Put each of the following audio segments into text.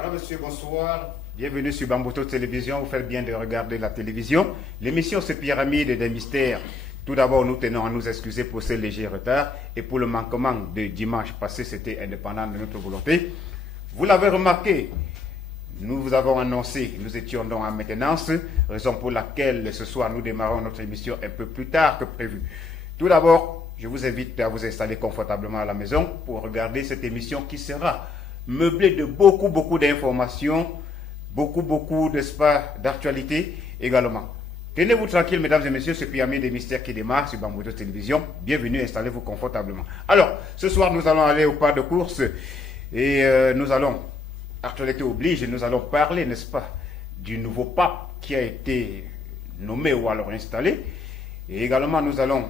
Madame, monsieur, bonsoir. Bienvenue sur Bambuto Télévision. Vous faites bien de regarder la télévision. L'émission, c'est Pyramide des mystères. Tout d'abord, nous tenons à nous excuser pour ce léger retard et pour le manquement de dimanche passé. C'était indépendant de notre volonté. Vous l'avez remarqué, nous vous avons annoncé, nous étions donc en maintenance, raison pour laquelle ce soir nous démarrons notre émission un peu plus tard que prévu. Tout d'abord, je vous invite à vous installer confortablement à la maison pour regarder cette émission qui sera meublée de beaucoup d'informations, beaucoup, n'est-ce pas, d'actualité également. Tenez-vous tranquille, mesdames et messieurs, c'est Pyramide des mystères qui démarre sur Bambuto Télévision. Bienvenue, installez-vous confortablement. Alors, ce soir, nous allons aller au pas de course et nous allons, actualité oblige, nous allons parler, n'est-ce pas, du nouveau pape qui a été nommé ou alors installé. Et également, nous allons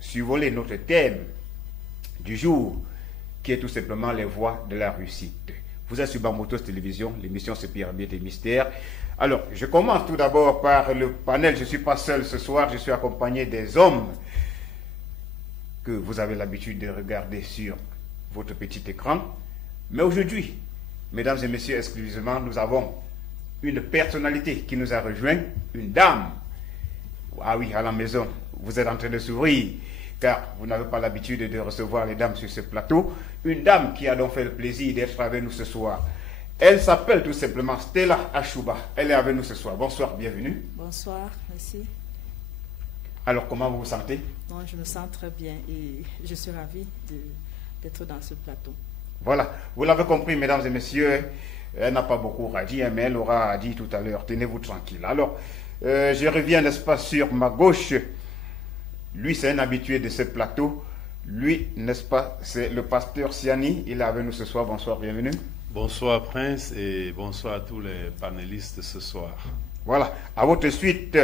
survoler notre thème du jour, qui est tout simplement les voies de la réussite. Vous êtes sur Bambuto Télévision, l'émission c'est Pyramide des mystères. Alors, je commence tout d'abord par le panel. Je ne suis pas seul ce soir, je suis accompagné des hommes que vous avez l'habitude de regarder sur votre petit écran. Mais aujourd'hui, mesdames et messieurs, exclusivement, nous avons une personnalité qui nous a rejoint, une dame. Ah oui, à la maison, vous êtes en train de sourire, car vous n'avez pas l'habitude de recevoir les dames sur ce plateau. Une dame qui a donc fait le plaisir d'être avec nous ce soir. Elle s'appelle tout simplement Stella Achouba. Elle est avec nous ce soir. Bonsoir, bienvenue. Bonsoir, merci. Alors, comment vous vous sentez? Non, je me sens très bien et je suis ravie d'être dans ce plateau. Voilà, vous l'avez compris, mesdames et messieurs, elle n'a pas beaucoup à dire, mais elle aura dit tout à l'heure, tenez-vous tranquille. Alors, je reviens, n'est-ce pas, sur ma gauche. Lui, c'est un habitué de ce plateau. Lui, n'est-ce pas, c'est le pasteur Siani. Il est avec nous ce soir. Bonsoir, bienvenue. Bonsoir Prince et bonsoir à tous les panélistes ce soir. Voilà, à votre suite,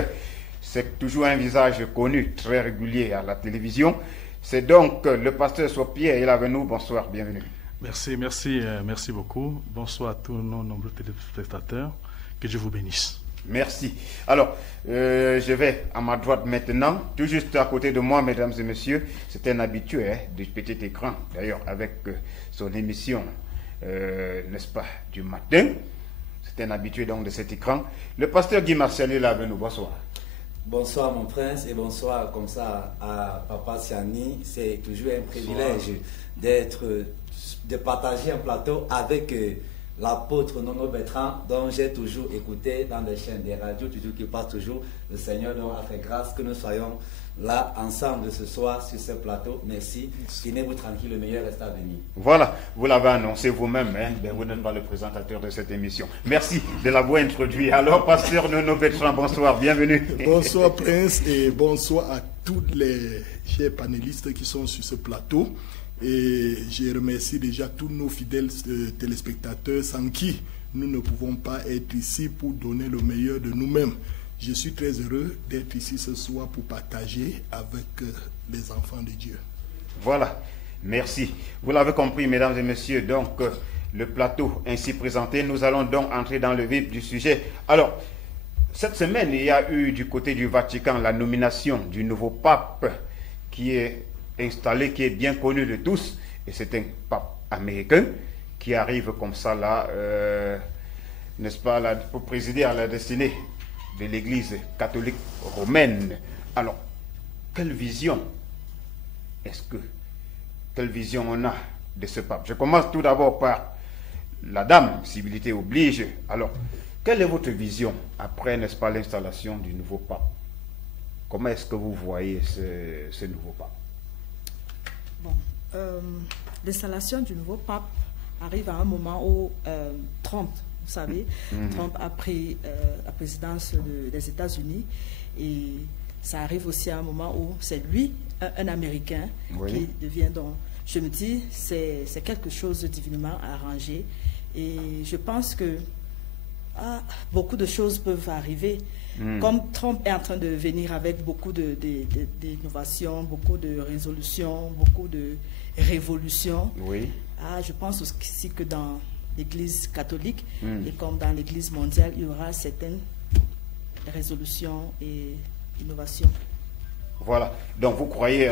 c'est toujours un visage connu, très régulier à la télévision. C'est donc le pasteur Sopier, il est avec nous. Bonsoir, bienvenue. Merci beaucoup. Bonsoir à tous nos nombreux téléspectateurs. Que Dieu vous bénisse. Merci. Alors, je vais à ma droite maintenant, tout juste à côté de moi, mesdames et messieurs. C'est un habitué du petit écran, d'ailleurs, avec son émission, n'est-ce pas, du matin. C'est un habitué donc de cet écran. Le pasteur Guy Martial est là avec nous. Bonsoir. Bonsoir mon prince et bonsoir comme ça à Papa Siani. C'est toujours un privilège de partager un plateau avec l'apôtre Nono Bertrand, dont j'ai toujours écouté dans des chaînes des radios, toujours qui passe toujours. Le Seigneur nous a fait grâce que nous soyons là ensemble ce soir sur ce plateau. Merci. Tenez-vous tranquille, le meilleur reste à venir. Voilà, vous l'avez annoncé vous-même, hein? Ben, vous n'êtes pas le présentateur de cette émission. Merci de l'avoir introduit. Alors, pasteur Nono Bertrand, bonsoir, bienvenue. Bonsoir Prince et bonsoir à tous les chers panélistes qui sont sur ce plateau. Et je remercie déjà tous nos fidèles téléspectateurs sans qui nous ne pouvons pas être ici pour donner le meilleur de nous-mêmes. Je suis très heureux d'être ici ce soir pour partager avec les enfants de Dieu. Voilà, merci. Vous l'avez compris, mesdames et messieurs, donc le plateau ainsi présenté, nous allons donc entrer dans le vif du sujet. Alors, cette semaine, il y a eu du côté du Vatican la nomination du nouveau pape qui est installé, qui est bien connu de tous, et c'est un pape américain qui arrive comme ça là, n'est-ce pas, là, pour présider à la destinée de l'Église catholique romaine. Alors, quelle vision on a de ce pape? Je commence tout d'abord par la dame, civilité oblige. Alors, quelle est votre vision après, n'est-ce pas, l'installation du nouveau pape? Comment est-ce que vous voyez ce nouveau pape? Bon, l'installation du nouveau pape arrive à un moment où Trump, vous savez, Trump a pris la présidence des États-Unis et ça arrive aussi à un moment où c'est lui, un Américain, qui devient donc, je me dis, c'est quelque chose de divinement arrangé et je pense que beaucoup de choses peuvent arriver. Comme Trump est en train de venir avec beaucoup d'innovations, beaucoup de résolutions, beaucoup de révolutions, je pense aussi que dans l'Église catholique et comme dans l'Église mondiale, il y aura certaines résolutions et innovations. Voilà. Donc vous croyez,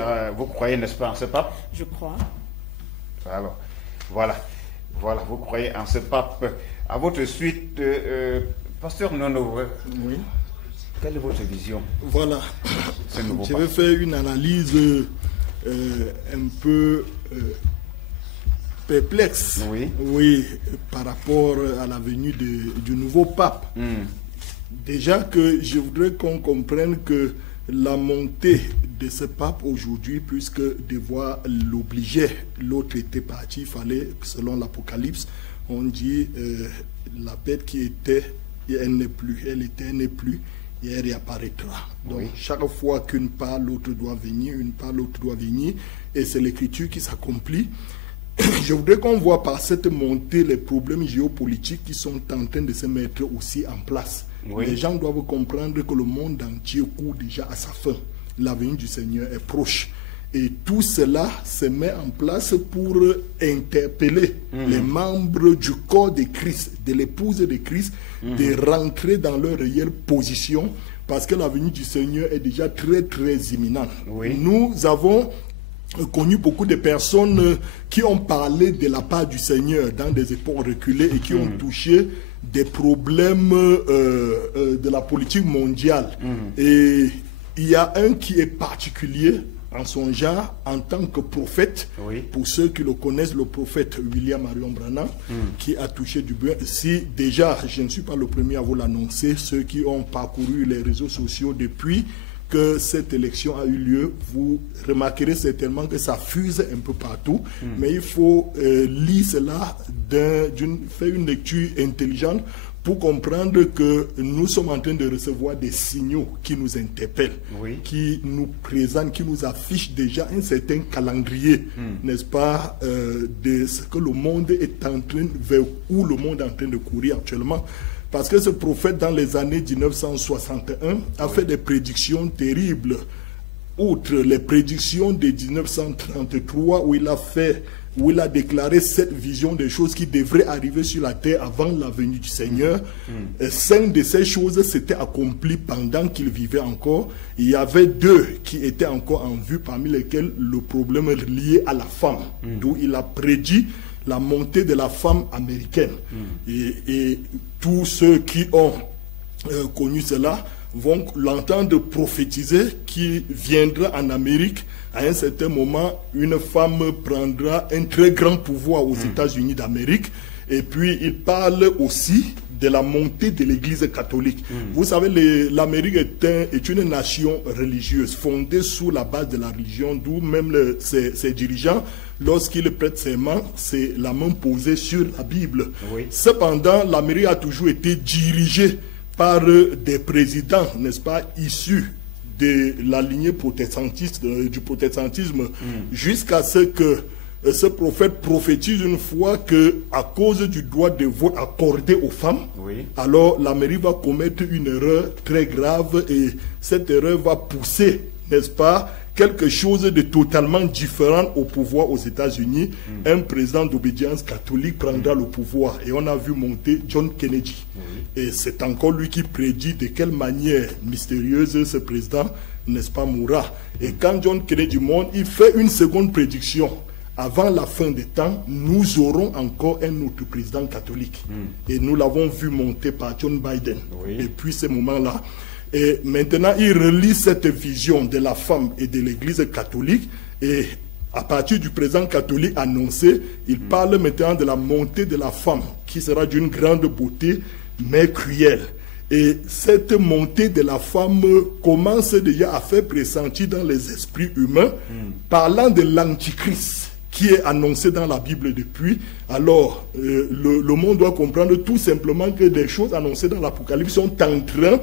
n'est-ce pas, en ce pape? Je crois. Alors, voilà. Voilà, vous croyez en ce pape. À votre suite, Pasteur Nono, Oui. quelle est votre vision? Voilà. Je vais faire une analyse un peu perplexe. Oui. Oui, par rapport à la venue du nouveau pape. Déjà que je voudrais qu'on comprenne que la montée de ce pape aujourd'hui, puisque devoir l'obliger, l'autre était parti, il fallait, selon l'Apocalypse, on dit la bête qui était, elle n'est plus, elle était, elle n'est plus, et elle réapparaîtra. Donc oui. Chaque fois qu'une part, l'autre doit venir, une part, l'autre doit venir, et c'est l'écriture qui s'accomplit. Je voudrais qu'on voit par cette montée les problèmes géopolitiques qui sont en train de se mettre aussi en place. Oui. Les gens doivent comprendre que le monde entier court déjà à sa fin. La venue du Seigneur est proche. Et tout cela se met en place pour interpeller les membres du corps de Christ, de l'épouse de Christ, de rentrer dans leur réelle position, parce que la venue du Seigneur est déjà très, très imminente. Oui. Nous avons connu beaucoup de personnes qui ont parlé de la part du Seigneur dans des époques reculées et qui ont touché des problèmes de la politique mondiale. Et il y a un qui est particulier en son genre, en tant que prophète, oui. Pour ceux qui le connaissent, le prophète William Marion Branham, qui a touché du bien. Si déjà, je ne suis pas le premier à vous l'annoncer, ceux qui ont parcouru les réseaux sociaux depuis que cette élection a eu lieu, vous remarquerez certainement que ça fuse un peu partout, mais il faut lire cela, faire une lecture intelligente pour comprendre que nous sommes en train de recevoir des signaux qui nous interpellent, oui. Qui nous présentent, qui nous affichent déjà un certain calendrier, n'est-ce pas, de ce que le monde est en train, vers où le monde est en train de courir actuellement. Parce que ce prophète, dans les années 1961, a fait des prédictions terribles. Outre les prédictions de 1933, où il a déclaré cette vision des choses qui devraient arriver sur la terre avant la venue du Seigneur. 5 de ces choses s'étaient accomplies pendant qu'il vivait encore. Il y avait 2 qui étaient encore en vue, parmi lesquels le problème est lié à la femme. D'où il a prédit la montée de la femme américaine. Et tous ceux qui ont connu cela vont l'entendre prophétiser qui viendra en Amérique. À un certain moment, une femme prendra un très grand pouvoir aux États-Unis d'Amérique. Et puis, il parle aussi de la montée de l'Église catholique. Vous savez, l'Amérique est une nation religieuse, fondée sous la base de la religion, d'où même ses dirigeants, lorsqu'ils prêtent serment, c'est la main posée sur la Bible. Oui. Cependant, l'Amérique a toujours été dirigée par des présidents, n'est-ce pas, issus de la lignée protestantiste, du protestantisme, jusqu'à ce que ce prophète prophétise une fois que, à cause du droit de vote accordé aux femmes, oui. Alors l'Amérique va commettre une erreur très grave et cette erreur va pousser, n'est-ce pas, quelque chose de totalement différent au pouvoir aux États-Unis. Un président d'obédience catholique prendra le pouvoir et on a vu monter John Kennedy. Oui. Et c'est encore lui qui prédit de quelle manière mystérieuse ce président, n'est-ce pas, mourra. Et quand John Kennedy monte, il fait une seconde prédiction. Avant la fin des temps, nous aurons encore un autre président catholique. Et nous l'avons vu monter par John Biden. Oui. Depuis ce moment-là. Et maintenant, il relie cette vision de la femme et de l'Église catholique. Et à partir du président catholique annoncé, il parle maintenant de la montée de la femme, qui sera d'une grande beauté, mais cruelle. Et cette montée de la femme commence déjà à faire pressentir dans les esprits humains, parlant de l'Antichrist, qui est annoncé dans la Bible depuis. Alors, le monde doit comprendre tout simplement que des choses annoncées dans l'Apocalypse sont en train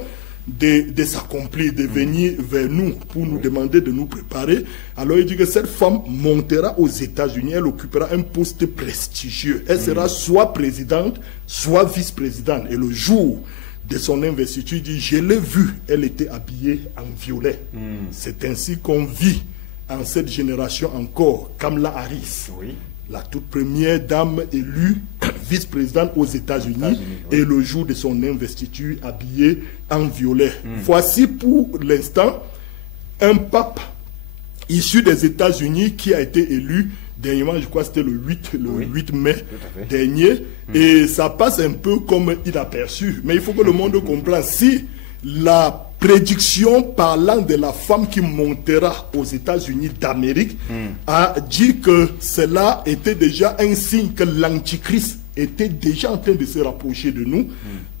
de s'accomplir, de venir vers nous pour nous demander de nous préparer. Alors il dit que cette femme montera aux États-Unis, elle occupera un poste prestigieux. Elle sera soit présidente, soit vice-présidente. Et le jour de son investiture, il dit, je l'ai vue, elle était habillée en violet. C'est ainsi qu'on vit en cette génération encore Kamala Harris. Oui. La toute première dame élue vice-présidente aux États-Unis, oui. Et le jour de son investiture habillée en violet. Voici pour l'instant un pape issu des États-Unis qui a été élu dernièrement, je crois que c'était le 8 mai Tout à fait. dernier, et ça passe un peu comme inaperçu. Mais il faut que le monde comprenne, si la prédiction parlant de la femme qui montera aux États-Unis d'Amérique a dit que cela était déjà un signe que l'Antichrist était déjà en train de se rapprocher de nous.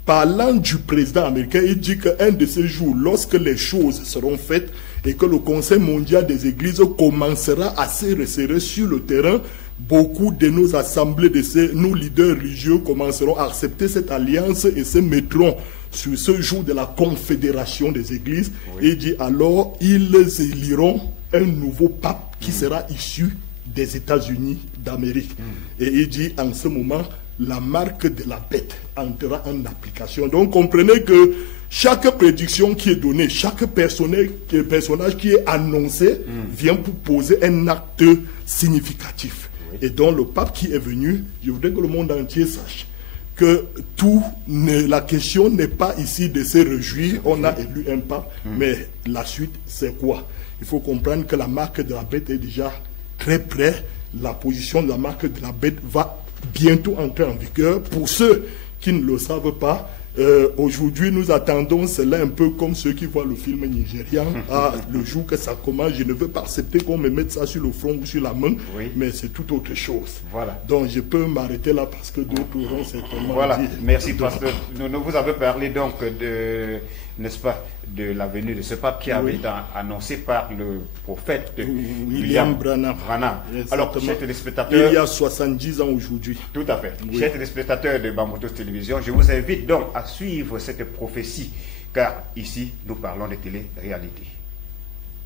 Parlant du président américain, il dit qu'un de ces jours, lorsque les choses seront faites et que le Conseil mondial des églises commencera à se resserrer sur le terrain, beaucoup de nos assemblées, nos leaders religieux commenceront à accepter cette alliance et se mettront sur ce jour de la confédération des églises. Et il dit alors, ils éliront un nouveau pape qui sera issu des États-Unis d'Amérique. Et il dit en ce moment, la marque de la bête entrera en application. Donc comprenez que chaque prédiction qui est donnée, chaque personnage qui est annoncé vient pour poser un acte significatif. Et donc le pape qui est venu, je voudrais que le monde entier sache que la question n'est pas ici de se réjouir, on a élu un pape, mais la suite c'est quoi? Il faut comprendre que la marque de la bête est déjà très près. La position de la marque de la bête va bientôt entrer en vigueur. Pour ceux qui ne le savent pas, aujourd'hui nous attendons cela un peu comme ceux qui voient le film nigérian. Le jour que ça commence, je ne veux pas accepter qu'on me mette ça sur le front ou sur la main, mais c'est tout autre chose. Voilà. Donc je peux m'arrêter là parce que d'autres auront certainement dit. Merci pasteur. Nous vous avez parlé donc de, n'est-ce pas, de la venue de ce pape qui avait été annoncé par le prophète William Branham. Alors, chers téléspectateurs, il y a 70 ans aujourd'hui. Tout à fait. Chers téléspectateurs de Bamboto Télévision, je vous invite donc à suivre cette prophétie, car ici, nous parlons de télé-réalité.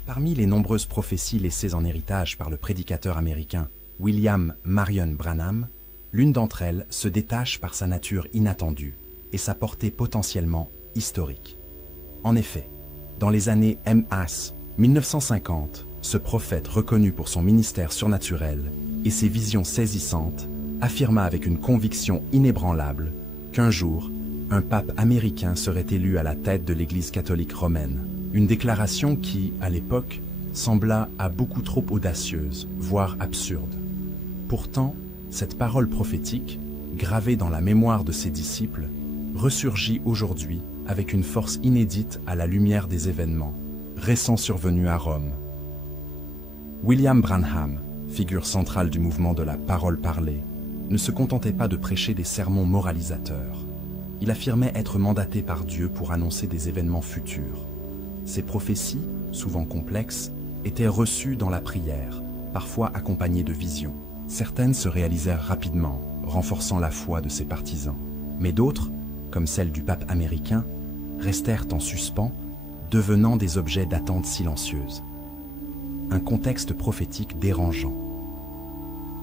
Parmi les nombreuses prophéties laissées en héritage par le prédicateur américain William Marion Branham, l'une d'entre elles se détache par sa nature inattendue et sa portée potentiellement historique. En effet, dans les années MS 1950, ce prophète reconnu pour son ministère surnaturel et ses visions saisissantes affirma avec une conviction inébranlable qu'un jour, un pape américain serait élu à la tête de l'Église catholique romaine. Une déclaration qui, à l'époque, sembla à beaucoup trop audacieuse, voire absurde. Pourtant, cette parole prophétique, gravée dans la mémoire de ses disciples, ressurgit aujourd'hui avec une force inédite à la lumière des événements récents survenus à Rome. William Branham, figure centrale du mouvement de la parole parlée, ne se contentait pas de prêcher des sermons moralisateurs. Il affirmait être mandaté par Dieu pour annoncer des événements futurs. Ces prophéties, souvent complexes, étaient reçues dans la prière, parfois accompagnées de visions. Certaines se réalisèrent rapidement, renforçant la foi de ses partisans. Mais d'autres, comme celle du pape américain, restèrent en suspens, devenant des objets d'attente silencieuse. Un contexte prophétique dérangeant.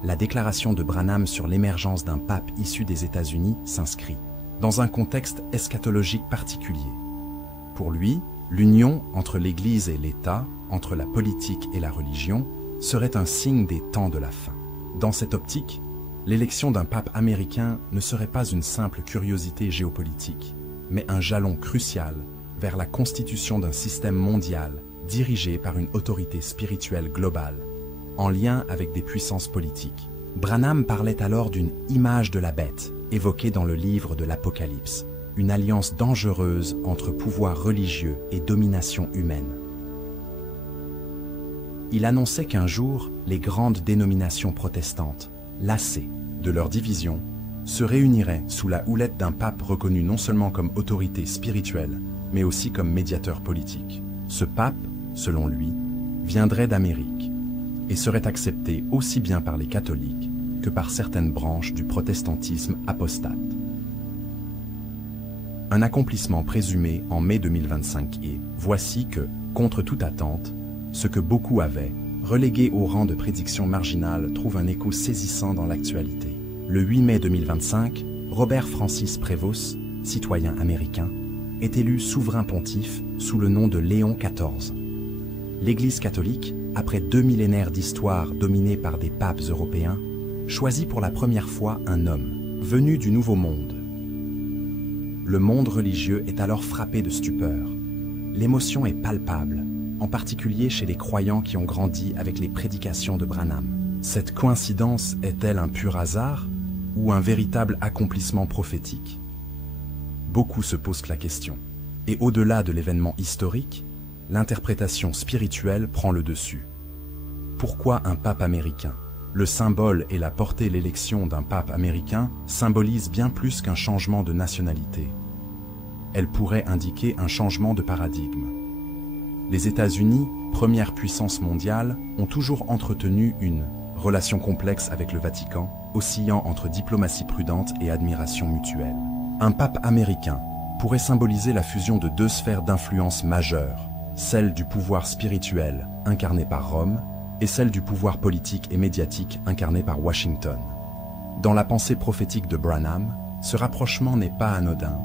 La déclaration de Branham sur l'émergence d'un pape issu des États-Unis s'inscrit dans un contexte eschatologique particulier. Pour lui, l'union entre l'Église et l'État, entre la politique et la religion, serait un signe des temps de la fin. Dans cette optique, l'élection d'un pape américain ne serait pas une simple curiosité géopolitique, mais un jalon crucial vers la constitution d'un système mondial dirigé par une autorité spirituelle globale, en lien avec des puissances politiques. Branham parlait alors d'une image de la bête, évoquée dans le livre de l'Apocalypse, une alliance dangereuse entre pouvoir religieux et domination humaine. Il annonçait qu'un jour, les grandes dénominations protestantes, lassées de leur division, se réuniraient sous la houlette d'un pape reconnu non seulement comme autorité spirituelle, mais aussi comme médiateur politique. Ce pape, selon lui, viendrait d'Amérique et serait accepté aussi bien par les catholiques que par certaines branches du protestantisme apostate. Un accomplissement présumé en mai 2025 et voici que, contre toute attente, ce que beaucoup avaient, relégué au rang de prédiction marginale, trouve un écho saisissant dans l'actualité. Le 8 mai 2025, Robert Francis Prévost, citoyen américain, est élu souverain pontife sous le nom de Léon XIV. L'Église catholique, après 2 millénaires d'histoire dominée par des papes européens, choisit pour la première fois un homme, venu du Nouveau Monde. Le monde religieux est alors frappé de stupeur. L'émotion est palpable, en particulier chez les croyants qui ont grandi avec les prédications de Branham. Cette coïncidence est-elle un pur hasard ou un véritable accomplissement prophétique? Beaucoup se posent la question. Et au-delà de l'événement historique, l'interprétation spirituelle prend le dessus. Pourquoi un pape américain? Le symbole et la portée de l'élection d'un pape américain symbolisent bien plus qu'un changement de nationalité. Elle pourrait indiquer un changement de paradigme. Les États-Unis, première puissance mondiale, ont toujours entretenu une relation complexe avec le Vatican, oscillant entre diplomatie prudente et admiration mutuelle. Un pape américain pourrait symboliser la fusion de deux sphères d'influence majeures, celle du pouvoir spirituel, incarné par Rome, et celle du pouvoir politique et médiatique, incarné par Washington. Dans la pensée prophétique de Branham, ce rapprochement n'est pas anodin.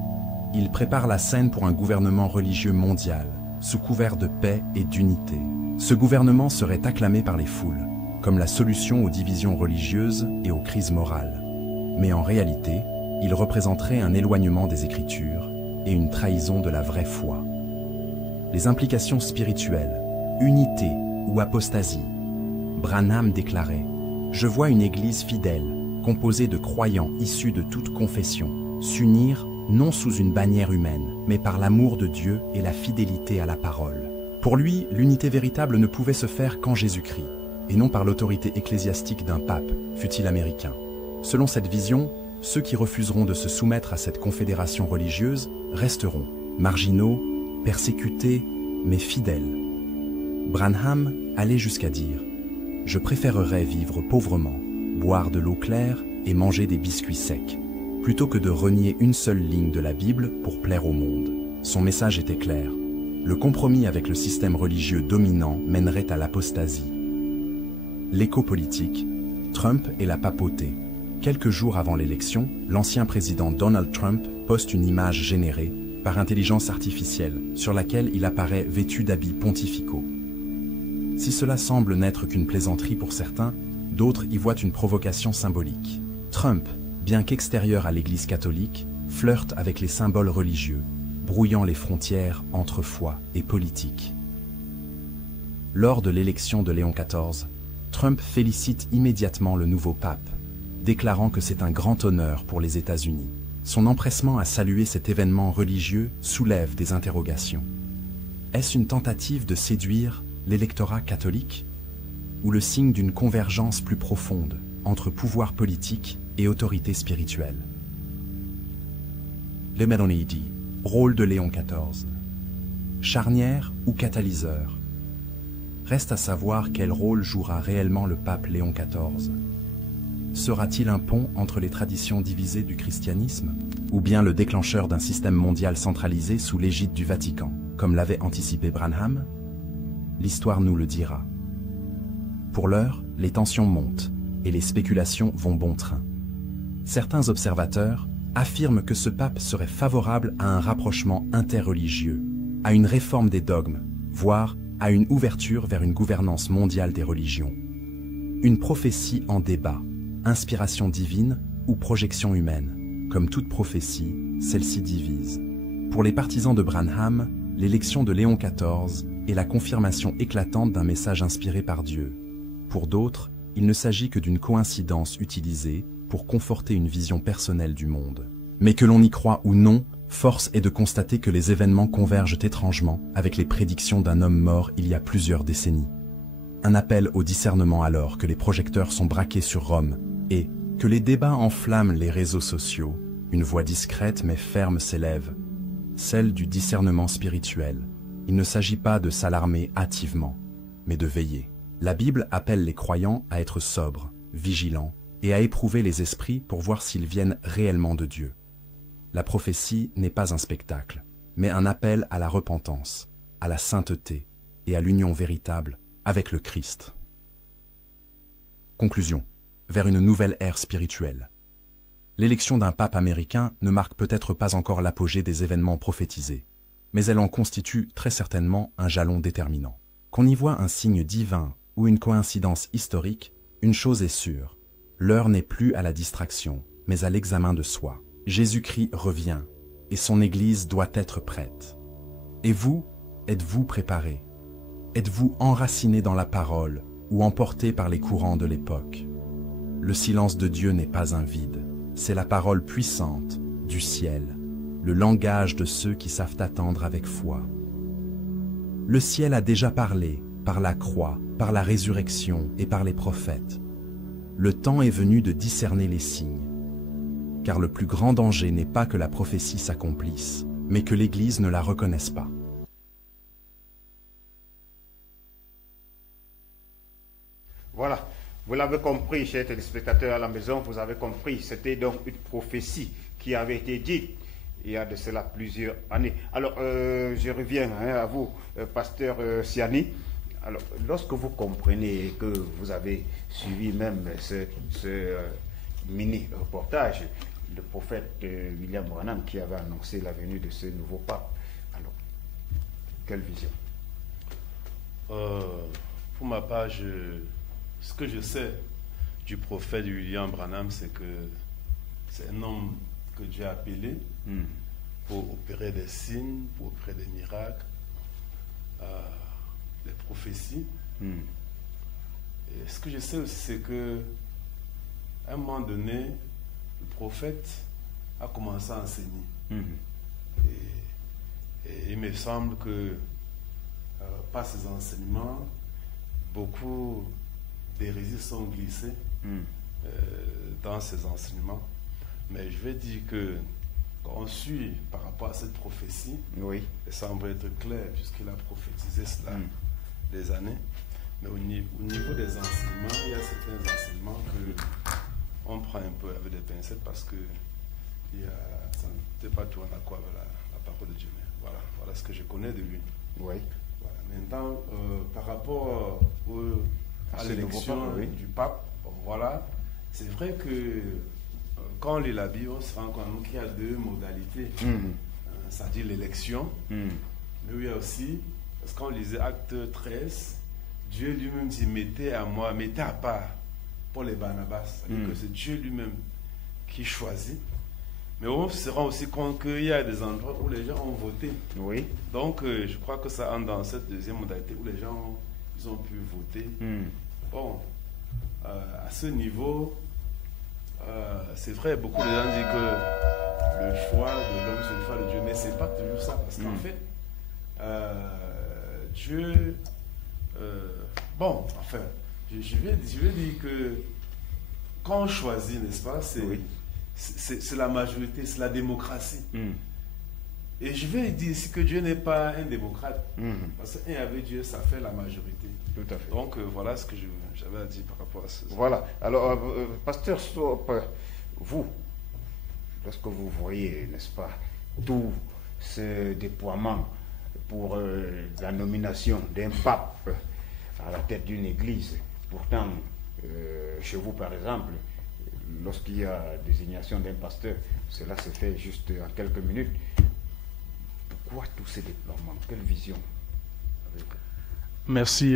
Il prépare la scène pour un gouvernement religieux mondial, sous couvert de paix et d'unité. Ce gouvernement serait acclamé par les foules, comme la solution aux divisions religieuses et aux crises morales. Mais en réalité, il représenterait un éloignement des Écritures et une trahison de la vraie foi. Les implications spirituelles, unité ou apostasie. Branham déclarait « Je vois une église fidèle, composée de croyants issus de toute confession, s'unir non sous une bannière humaine, mais par l'amour de Dieu et la fidélité à la parole. » Pour lui, l'unité véritable ne pouvait se faire qu'en Jésus-Christ, et non par l'autorité ecclésiastique d'un pape, fût-il américain. Selon cette vision, ceux qui refuseront de se soumettre à cette confédération religieuse resteront marginaux, persécutés, mais fidèles. Branham allait jusqu'à dire « Je préférerais vivre pauvrement, boire de l'eau claire et manger des biscuits secs, plutôt que de renier une seule ligne de la Bible pour plaire au monde. » Son message était clair. Le compromis avec le système religieux dominant mènerait à l'apostasie. L'écho politique, Trump et la papauté. Quelques jours avant l'élection, l'ancien président Donald Trump poste une image générée par intelligence artificielle sur laquelle il apparaît vêtu d'habits pontificaux. Si cela semble n'être qu'une plaisanterie pour certains, d'autres y voient une provocation symbolique. Trump, bien qu'extérieur à l'Église catholique, flirte avec les symboles religieux, brouillant les frontières entre foi et politique. Lors de l'élection de Léon XIV, Trump félicite immédiatement le nouveau pape, déclarant que c'est un grand honneur pour les États-Unis. Son empressement à saluer cet événement religieux soulève des interrogations. Est-ce une tentative de séduire l'électorat catholique ou le signe d'une convergence plus profonde entre pouvoir politique et autorité spirituelle? Le Melonidi, rôle de Léon XIV. Charnière ou catalyseur? Reste à savoir quel rôle jouera réellement le pape Léon XIV. Sera-t-il un pont entre les traditions divisées du christianisme, ou bien le déclencheur d'un système mondial centralisé sous l'égide du Vatican, comme l'avait anticipé Branham? L'histoire nous le dira. Pour l'heure, les tensions montent et les spéculations vont bon train. Certains observateurs affirment que ce pape serait favorable à un rapprochement interreligieux, à une réforme des dogmes, voire à une ouverture vers une gouvernance mondiale des religions. Une prophétie en débat, inspiration divine ou projection humaine. Comme toute prophétie, celle-ci divise. Pour les partisans de Branham, l'élection de Léon XIV est la confirmation éclatante d'un message inspiré par Dieu. Pour d'autres, il ne s'agit que d'une coïncidence utilisée pour conforter une vision personnelle du monde. Mais que l'on y croit ou non, force est de constater que les événements convergent étrangement avec les prédictions d'un homme mort il y a plusieurs décennies. Un appel au discernement alors que les projecteurs sont braqués sur Rome et que les débats enflamment les réseaux sociaux, une voix discrète mais ferme s'élève, celle du discernement spirituel. Il ne s'agit pas de s'alarmer hâtivement, mais de veiller. La Bible appelle les croyants à être sobres, vigilants et à éprouver les esprits pour voir s'ils viennent réellement de Dieu. La prophétie n'est pas un spectacle, mais un appel à la repentance, à la sainteté et à l'union véritable avec le Christ. Conclusion. Vers une nouvelle ère spirituelle. L'élection d'un pape américain ne marque peut-être pas encore l'apogée des événements prophétisés, mais elle en constitue très certainement un jalon déterminant. Qu'on y voit un signe divin ou une coïncidence historique, une chose est sûre, l'heure n'est plus à la distraction, mais à l'examen de soi. Jésus-Christ revient, et son Église doit être prête. Et vous, êtes-vous préparés? Êtes-vous enracinés dans la parole, ou emportés par les courants de l'époque. Le silence de Dieu n'est pas un vide, c'est la parole puissante du ciel, le langage de ceux qui savent attendre avec foi. Le ciel a déjà parlé par la croix, par la résurrection et par les prophètes. Le temps est venu de discerner les signes, car le plus grand danger n'est pas que la prophétie s'accomplisse, mais que l'Église ne la reconnaisse pas. Voilà, vous l'avez compris, chers téléspectateurs à la maison, vous avez compris, c'était donc une prophétie qui avait été dite il y a de cela plusieurs années. Alors, je reviens à vous, pasteur Siani. Alors, lorsque vous comprenez que vous avez suivi même ce mini-reportage, le prophète William Branham qui avait annoncé la venue de ce nouveau pape, alors, quelle vision? Pour ma part, ce que je sais du prophète William Branham, c'est que c'est un homme que Dieu a appelé pour opérer des signes, pour opérer des miracles, des prophéties. Et ce que je sais aussi, c'est que à un moment donné, le prophète a commencé à enseigner. Et il me semble que par ses enseignements, beaucoup d'hérésies sont glissées dans ses enseignements. Mais je vais dire que quand on suit par rapport à cette prophétie, ça semble être clair puisqu'il a prophétisé cela des années. Mais au niveau des enseignements, il y a certains enseignements qu'on prend un peu avec des pincettes parce que ça n'était pas tout en accord avec la parole de Dieu. Mais voilà ce que je connais de lui. Voilà. Maintenant, par rapport à l'élection du pape, voilà, c'est vrai que quand on lit la Bible, on se rend compte qu'il y a deux modalités. C'est-à-dire l'élection, mais il y a aussi, parce qu'on lisait Acte 13, Dieu lui-même dit mettez à part pour les Barnabas. C'est-à-dire que c'est Dieu lui-même qui choisit. Mais on se rend aussi compte qu'il y a des endroits où les gens ont voté. Donc, je crois que ça entre dans cette deuxième modalité où les gens ils ont pu voter. Bon, à ce niveau, c'est vrai, beaucoup de gens disent que le choix de l'homme, c'est le choix de Dieu, mais ce n'est pas toujours ça, parce qu'en fait, Dieu, je vais dire que quand on choisit, n'est-ce pas, c'est la majorité, c'est la démocratie. Et je vais dire ici que Dieu n'est pas un démocrate, parce qu'un avec Dieu, ça fait la majorité. Tout à fait. Donc voilà ce que j'avais à dire par rapport à ça. Voilà. Alors, pasteur Stop, vous, lorsque vous voyez, n'est-ce pas, tout ce déploiement pour la nomination d'un pape à la tête d'une église, pourtant, chez vous par exemple, lorsqu'il y a désignation d'un pasteur, cela se fait juste en quelques minutes. Pourquoi tous ces déploiements? Quelle vision? Merci.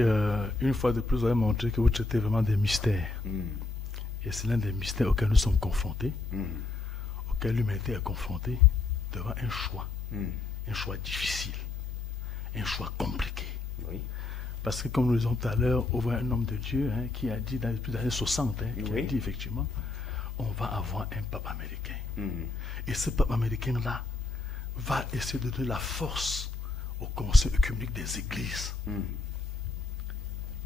Une fois de plus, vous avez montré que vous traitez vraiment des mystères. Et c'est l'un des mystères auxquels nous sommes confrontés, auxquels l'humanité est confrontée devant un choix difficile, un choix compliqué. Parce que comme nous le disions tout à l'heure, on voit un homme de Dieu qui a dit dans les années 60, qui a dit effectivement, on va avoir un pape américain. Et ce pape américain-là va essayer de donner la force au conseil œcuménique des églises.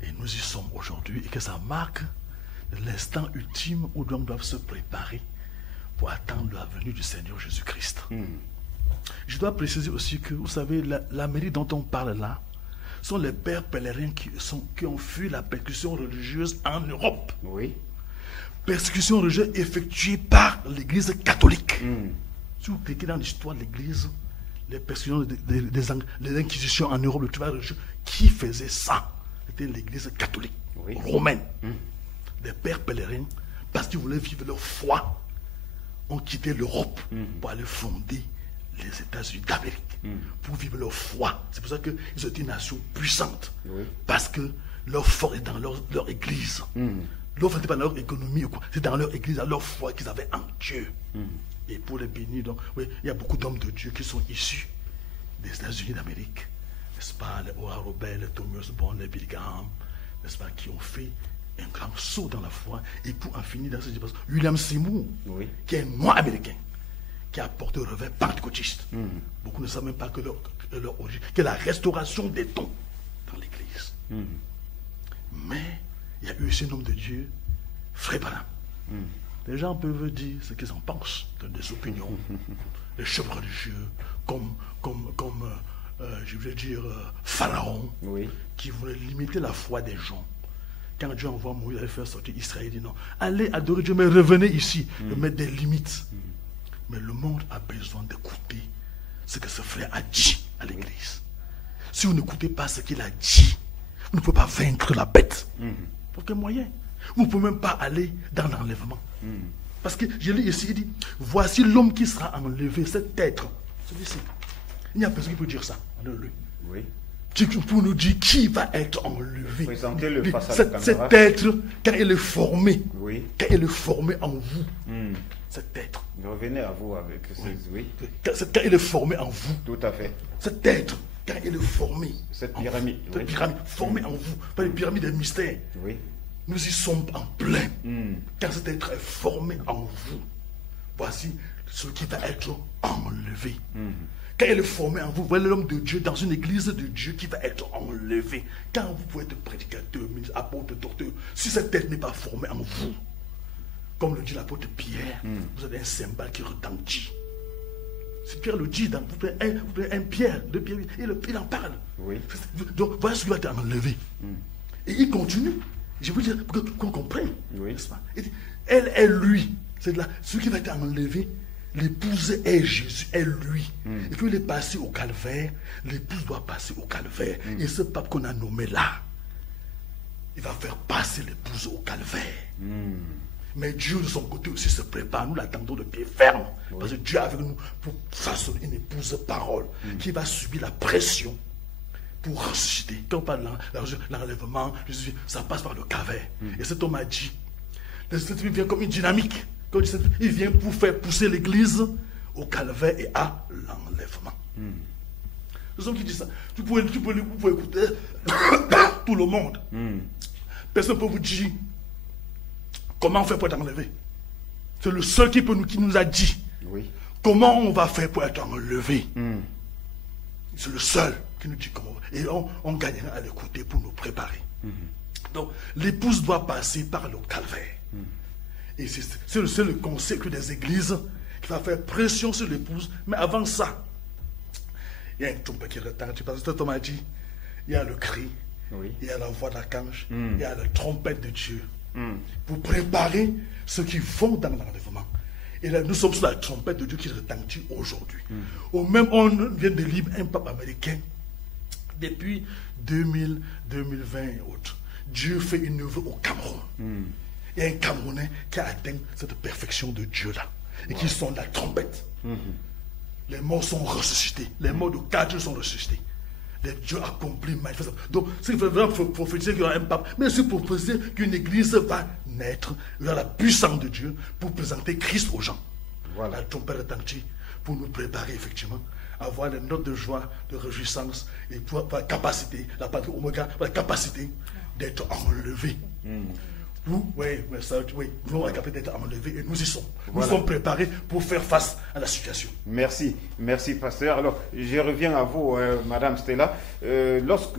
Et nous y sommes aujourd'hui, et que ça marque l'instant ultime où l'homme doit se préparer pour attendre la venue du Seigneur Jésus-Christ. Je dois préciser aussi que, vous savez, l'Amérique dont on parle là, sont les pères pèlerins qui ont fui la persécution religieuse en Europe. Persécution religieuse effectuée par l'Église catholique. Si vous cliquez dans l'histoire de l'Église, les persécutions des inquisitions en Europe, le travail religieux, qui faisait ça? C'était l'Église catholique romaine. Des pères pèlerins, parce qu'ils voulaient vivre leur foi, ont quitté l'Europe pour aller fonder les États-Unis d'Amérique, pour vivre leur foi. C'est pour ça qu'ils étaient une nation puissante, parce que leur foi est dans leur église. Leur foi n'était pas dans leur économie, c'est dans leur église, dans leur foi qu'ils avaient en Dieu. Et pour les bénir, donc, il y a beaucoup d'hommes de Dieu qui sont issus des États-Unis d'Amérique. N'est-ce pas, les Oral Roberts, les Thomas Osborne, les Billy Graham, n'est-ce pas, qui ont fait un grand saut dans la foi, et pour en finir dans cette situation, William Seymour, qui est un noir américain, qui a porté le revers pentecôtiste. Beaucoup ne savent même pas que leur origine, que la restauration des dons dans l'Église. Mais il y a eu aussi un homme de Dieu, Frère Branham. Les gens peuvent dire ce qu'ils en pensent, des opinions, les chefs religieux, comme je veux dire, Pharaon, qui voulait limiter la foi des gens. Quand Dieu envoie Moïse à faire sortir Israël, il dit non, allez adorer Dieu, mais revenez ici, de mettre des limites. Mais le monde a besoin d'écouter ce que ce frère a dit à l'Église. Si vous n'écoutez pas ce qu'il a dit, vous ne pouvez pas vaincre la bête. Pour quel moyen? Vous ne pouvez même pas aller dans l'enlèvement. Parce que je lis ici, il dit, voici l'homme qui sera enlevé, cet être. Celui-ci. Il n'y a personne qui peut dire ça. Oui. Pour nous dire qui va être enlevé. Présentez-le face à la caméra. Cet être, quand il est formé, quand il est formé en vous, cet être. Revenez à vous avec oui. Quand il est formé en vous. Tout à fait. Cet être, quand il est formé. Cette pyramide. Cette pyramide formée en vous. Pas les pyramides des mystères. Oui. Nous y sommes en plein. Quand cet être est formé en vous, voici ce qui va être enlevé. Quand il est formé en vous, voyez l'homme de Dieu dans une église de Dieu qui va être enlevé. Quand vous pouvez être prédicateur, ministre, apôtre, docteur, si cette tête n'est pas formée en vous, comme le dit l'apôtre Pierre, vous avez un cymbale qui retentit. Si Pierre le dit, vous prenez un Pierre, deux Pierre, il en parle. Donc voilà ce qui va être enlevé. Et il continue. Je veux dire, qu'on comprenne. N'est-ce pas? Elle est lui. C'est là, ce qui va être enlevé. L'épouse est Jésus, est lui. Et puis il est passé au calvaire. L'épouse doit passer au calvaire. Et ce pape qu'on a nommé là, il va faire passer l'épouse au calvaire. Mais Dieu de son côté aussi se prépare. Nous l'attendons de pied ferme. Parce que Dieu est avec nous pour façonner une épouse parole qui va subir la pression pour ressusciter. Quand on parle de l'enlèvement, ça passe par le calvaire. Et cet homme a dit, cet homme vient comme une dynamique. Il vient pour faire pousser l'église au calvaire et à l'enlèvement. Les hommes qui disent ça, vous pouvez écouter tout le monde. Personne ne peut vous dire comment on fait pour être enlevé. C'est le seul qui nous a dit comment on va faire pour être enlevé. C'est le seul qui nous dit comment. Et on gagnera à l'écouter pour nous préparer. Donc, l'épouse doit passer par le calvaire. Et c'est le conseil des églises qui va faire pression sur l'épouse. Mais avant ça, il y a un trompette qui retentit. Parce que cet homme a dit, il y a le cri, il y a la voix d'archange, il y a la trompette de Dieu. Pour préparer ceux qui vont dans l'enlèvement. Et là, nous sommes sur la trompette de Dieu qui retentit aujourd'hui. On vient de lire un pape américain. Depuis 2000, 2020 et autres, Dieu fait une œuvre au Cameroun. Il y a un Camerounais qui a atteint cette perfection de Dieu-là. Et qui sonne la trompette. Les morts sont ressuscités. Les morts de 4 jours sont ressuscités. Dieu accomplit manifestement. Donc, c'est vraiment prophétiser qu'il y aura un pape. Mais c'est pour prophétiser qu'une église va naître. Il y a la puissance de Dieu pour présenter Christ aux gens. La trompette retentit pour nous préparer effectivement à avoir les notes de joie, de réjouissance et pour avoir la capacité, la patrie Omega, la capacité d'être enlevé. Nous avons la capacité d'être enlevés et nous y sommes. Nous sommes préparés pour faire face à la situation. Merci, pasteur. Alors, je reviens à vous, Madame Stella. Lorsque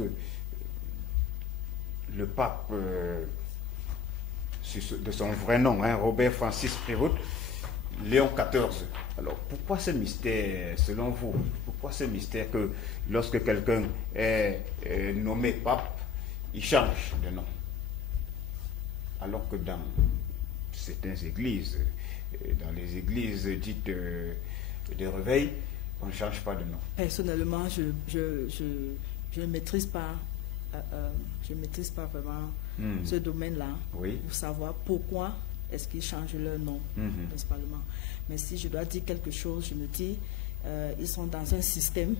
le pape, de son vrai nom, Robert Francis Prévost, Léon XIV, alors pourquoi ce mystère, selon vous, pourquoi ce mystère que lorsque quelqu'un est nommé pape, il change de nom? Alors que dans certaines églises, dans les églises dites de réveil, on ne change pas de nom. Personnellement, je ne maîtrise pas, vraiment ce domaine-là pour savoir pourquoi est-ce qu'ils changent leur nom, principalement. Mais si je dois dire quelque chose, je me dis, ils sont dans un système,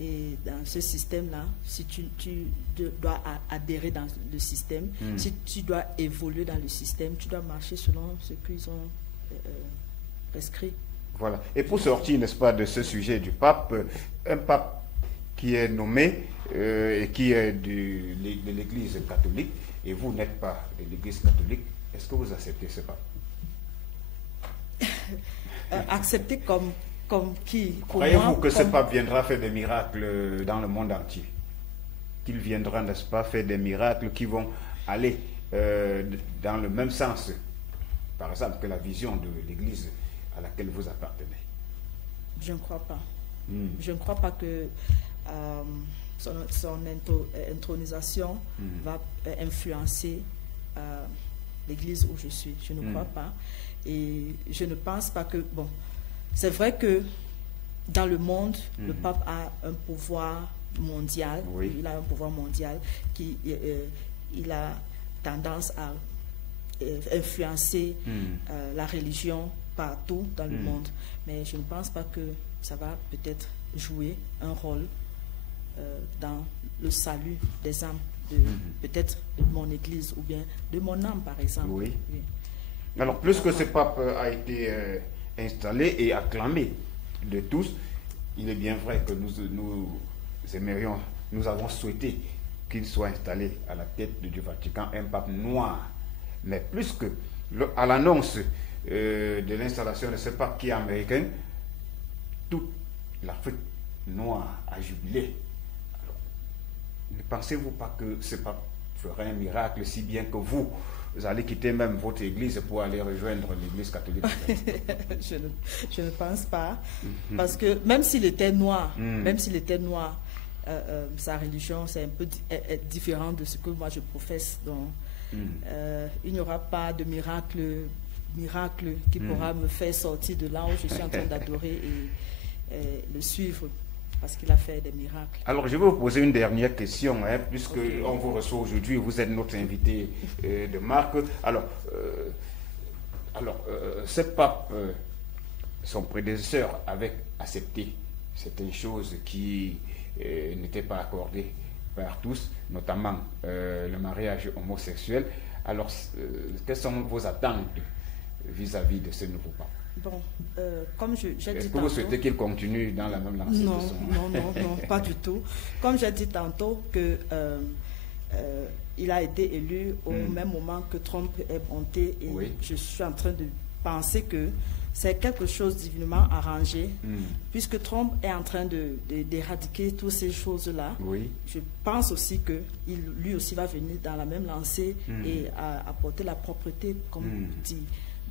et dans ce système-là, si tu dois adhérer dans le système, si tu dois évoluer dans le système, tu dois marcher selon ce qu'ils ont prescrit. Voilà. Et pour sortir, n'est-ce pas, de ce sujet du pape, un pape qui est nommé et qui est de l'Église catholique, et vous n'êtes pas de l'Église catholique, est-ce que vous acceptez ce pape? Accepter comme qui? Croyez-vous que ce pape viendra faire des miracles dans le monde entier? Qu'il viendra, n'est-ce pas, faire des miracles qui vont aller dans le même sens, par exemple, que la vision de l'Église à laquelle vous appartenez? Je ne crois pas. Je ne crois pas que son intronisation va influencer l'Église où je suis. Je ne crois pas. Et je ne pense pas que... Bon, c'est vrai que dans le monde, le pape a un pouvoir mondial. Oui. Il a un pouvoir mondial qui... il a tendance à influencer la religion partout dans le monde. Mais je ne pense pas que ça va peut-être jouer un rôle dans le salut des âmes, peut-être de mon église ou bien de mon âme, par exemple. Oui. Oui. Alors, plus que ce pape a été installé et acclamé de tous, il est bien vrai que nous aimerions, nous avons souhaité qu'il soit installé à la tête du Vatican un pape noir. Mais plus que à l'annonce de l'installation de ce pape qui est américain, toute l'Afrique noire a jubilé. Alors, ne pensez-vous pas que ce pape ferait un miracle, si bien que vous allez quitter même votre église pour aller rejoindre l'église catholique? je ne pense pas, parce que même s'il était noir, sa religion c'est un peu différent de ce que moi je professe. Donc, il n'y aura pas de miracle qui pourra me faire sortir de là où je suis en train d'adorer et le suivre, parce qu'il a fait des miracles. Alors, je vais vous poser une dernière question, puisque on vous reçoit aujourd'hui, vous êtes notre invité de marque. Alors, ce pape, son prédécesseur avait accepté certaines choses qui n'étaient pas accordées par tous, notamment le mariage homosexuel. Alors, quelles sont vos attentes vis-à-vis de ce nouveau pape? Bon, comme j'ai dit tantôt... Est-ce que vous souhaitez qu'il continue dans la même lancée? Non, pas du tout. Comme j'ai dit tantôt que il a été élu au même moment que Trump est monté, et je suis en train de penser que c'est quelque chose divinement arrangé, puisque Trump est en train d'éradiquer toutes ces choses-là. Je pense aussi que lui aussi va venir dans la même lancée et apporter la propreté, comme dit,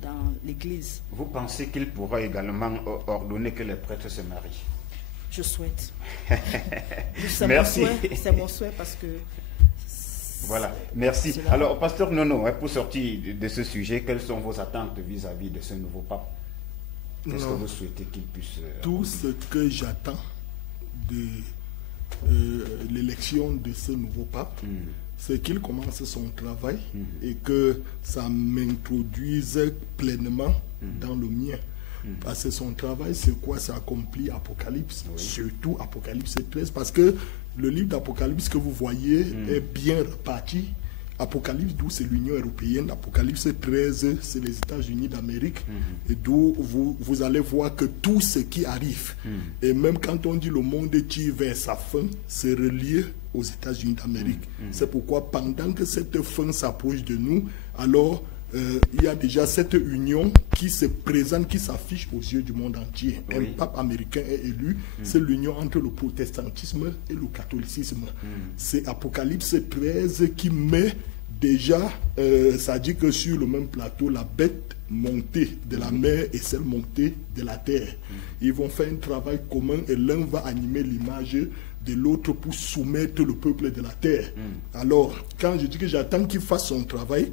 dans l'Église. Vous pensez qu'il pourra également ordonner que les prêtres se marient? Je souhaite. Merci. C'est mon souhait parce que... Voilà, merci. Alors, pasteur Nono, pour sortir de ce sujet, quelles sont vos attentes vis-à-vis de ce nouveau pape? Qu'est-ce que vous souhaitez qu'il puisse... Tout ce que j'attends de l'élection de ce nouveau pape, c'est qu'il commence son travail et que ça m'introduise pleinement dans le mien. Parce que son travail, c'est quoi? Ça accomplit Apocalypse, surtout Apocalypse 13, parce que le livre d'Apocalypse que vous voyez est bien reparti. Apocalypse 12, c'est l'Union européenne. Apocalypse 13, c'est les États-Unis d'Amérique. Et d'où vous allez voir que tout ce qui arrive, et même quand on dit le monde tire vers sa fin, c'est relié aux États-Unis d'Amérique. C'est pourquoi pendant que cette fin s'approche de nous, alors il y a déjà cette union qui se présente, qui s'affiche aux yeux du monde entier. Un pape américain est élu, c'est l'union entre le protestantisme et le catholicisme. C'est Apocalypse 13 qui met déjà, ça dit que sur le même plateau, la bête montée de la mer et celle montée de la terre. Ils vont faire un travail commun et l'un va animer l'image de l'autre pour soumettre le peuple de la terre. Alors, quand je dis que j'attends qu'il fasse son travail,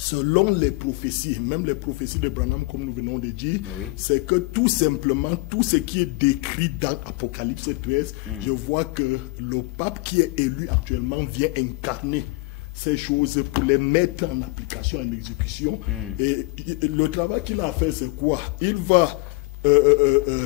selon les prophéties, même les prophéties de Branham, comme nous venons de dire, c'est que tout simplement, tout ce qui est décrit dans Apocalypse 13, je vois que le pape qui est élu actuellement vient incarner ces choses pour les mettre en application, en exécution. Et le travail qu'il a à faire, c'est quoi? Il va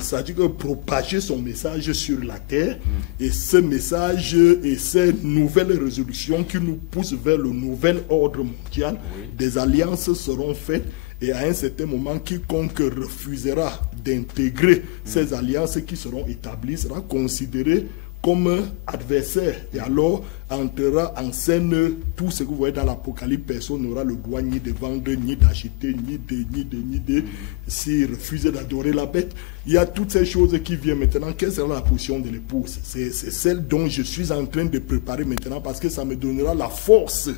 ça dit que propager son message sur la terre, et ce message et ces nouvelles résolutions qui nous poussent vers le nouvel ordre mondial, des alliances seront faites, et à un certain moment, quiconque refusera d'intégrer ces alliances qui seront établies sera considéré comme adversaire. Et alors entrera en scène tout ce que vous voyez dans l'Apocalypse. Personne n'aura le droit ni de vendre, ni d'acheter, ni de s'il refuse d'adorer la bête. Il y a toutes ces choses qui viennent maintenant. Quelle sera la position de l'épouse? C'est celle dont je suis en train de préparer maintenant, parce que ça me donnera la force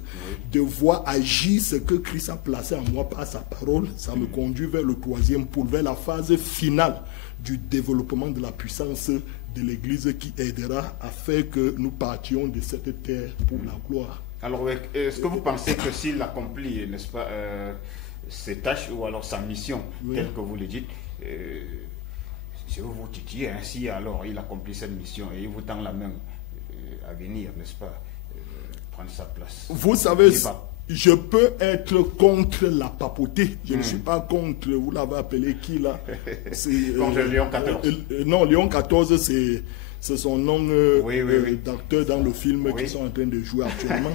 de voir agir ce que Christ a placé en moi par sa parole. Ça me conduit vers le troisième pôle, vers la phase finale du développement de la puissance de l'Église, qui aidera à faire que nous partions de cette terre pour la gloire. Alors, est-ce que vous pensez que s'il accomplit, n'est-ce pas, ses tâches ou alors sa mission, telle que vous le dites, si vous vous titillez ainsi, alors il accomplit cette mission et il vous tend la main à venir, n'est-ce pas, prendre sa place? Vous savez, je peux être contre la papauté. Je ne suis pas contre, vous l'avez appelé qui là? Contre Léon XIV. Non, Léon XIV, c'est son nom d'acteur dans le film qu'ils sont en train de jouer actuellement.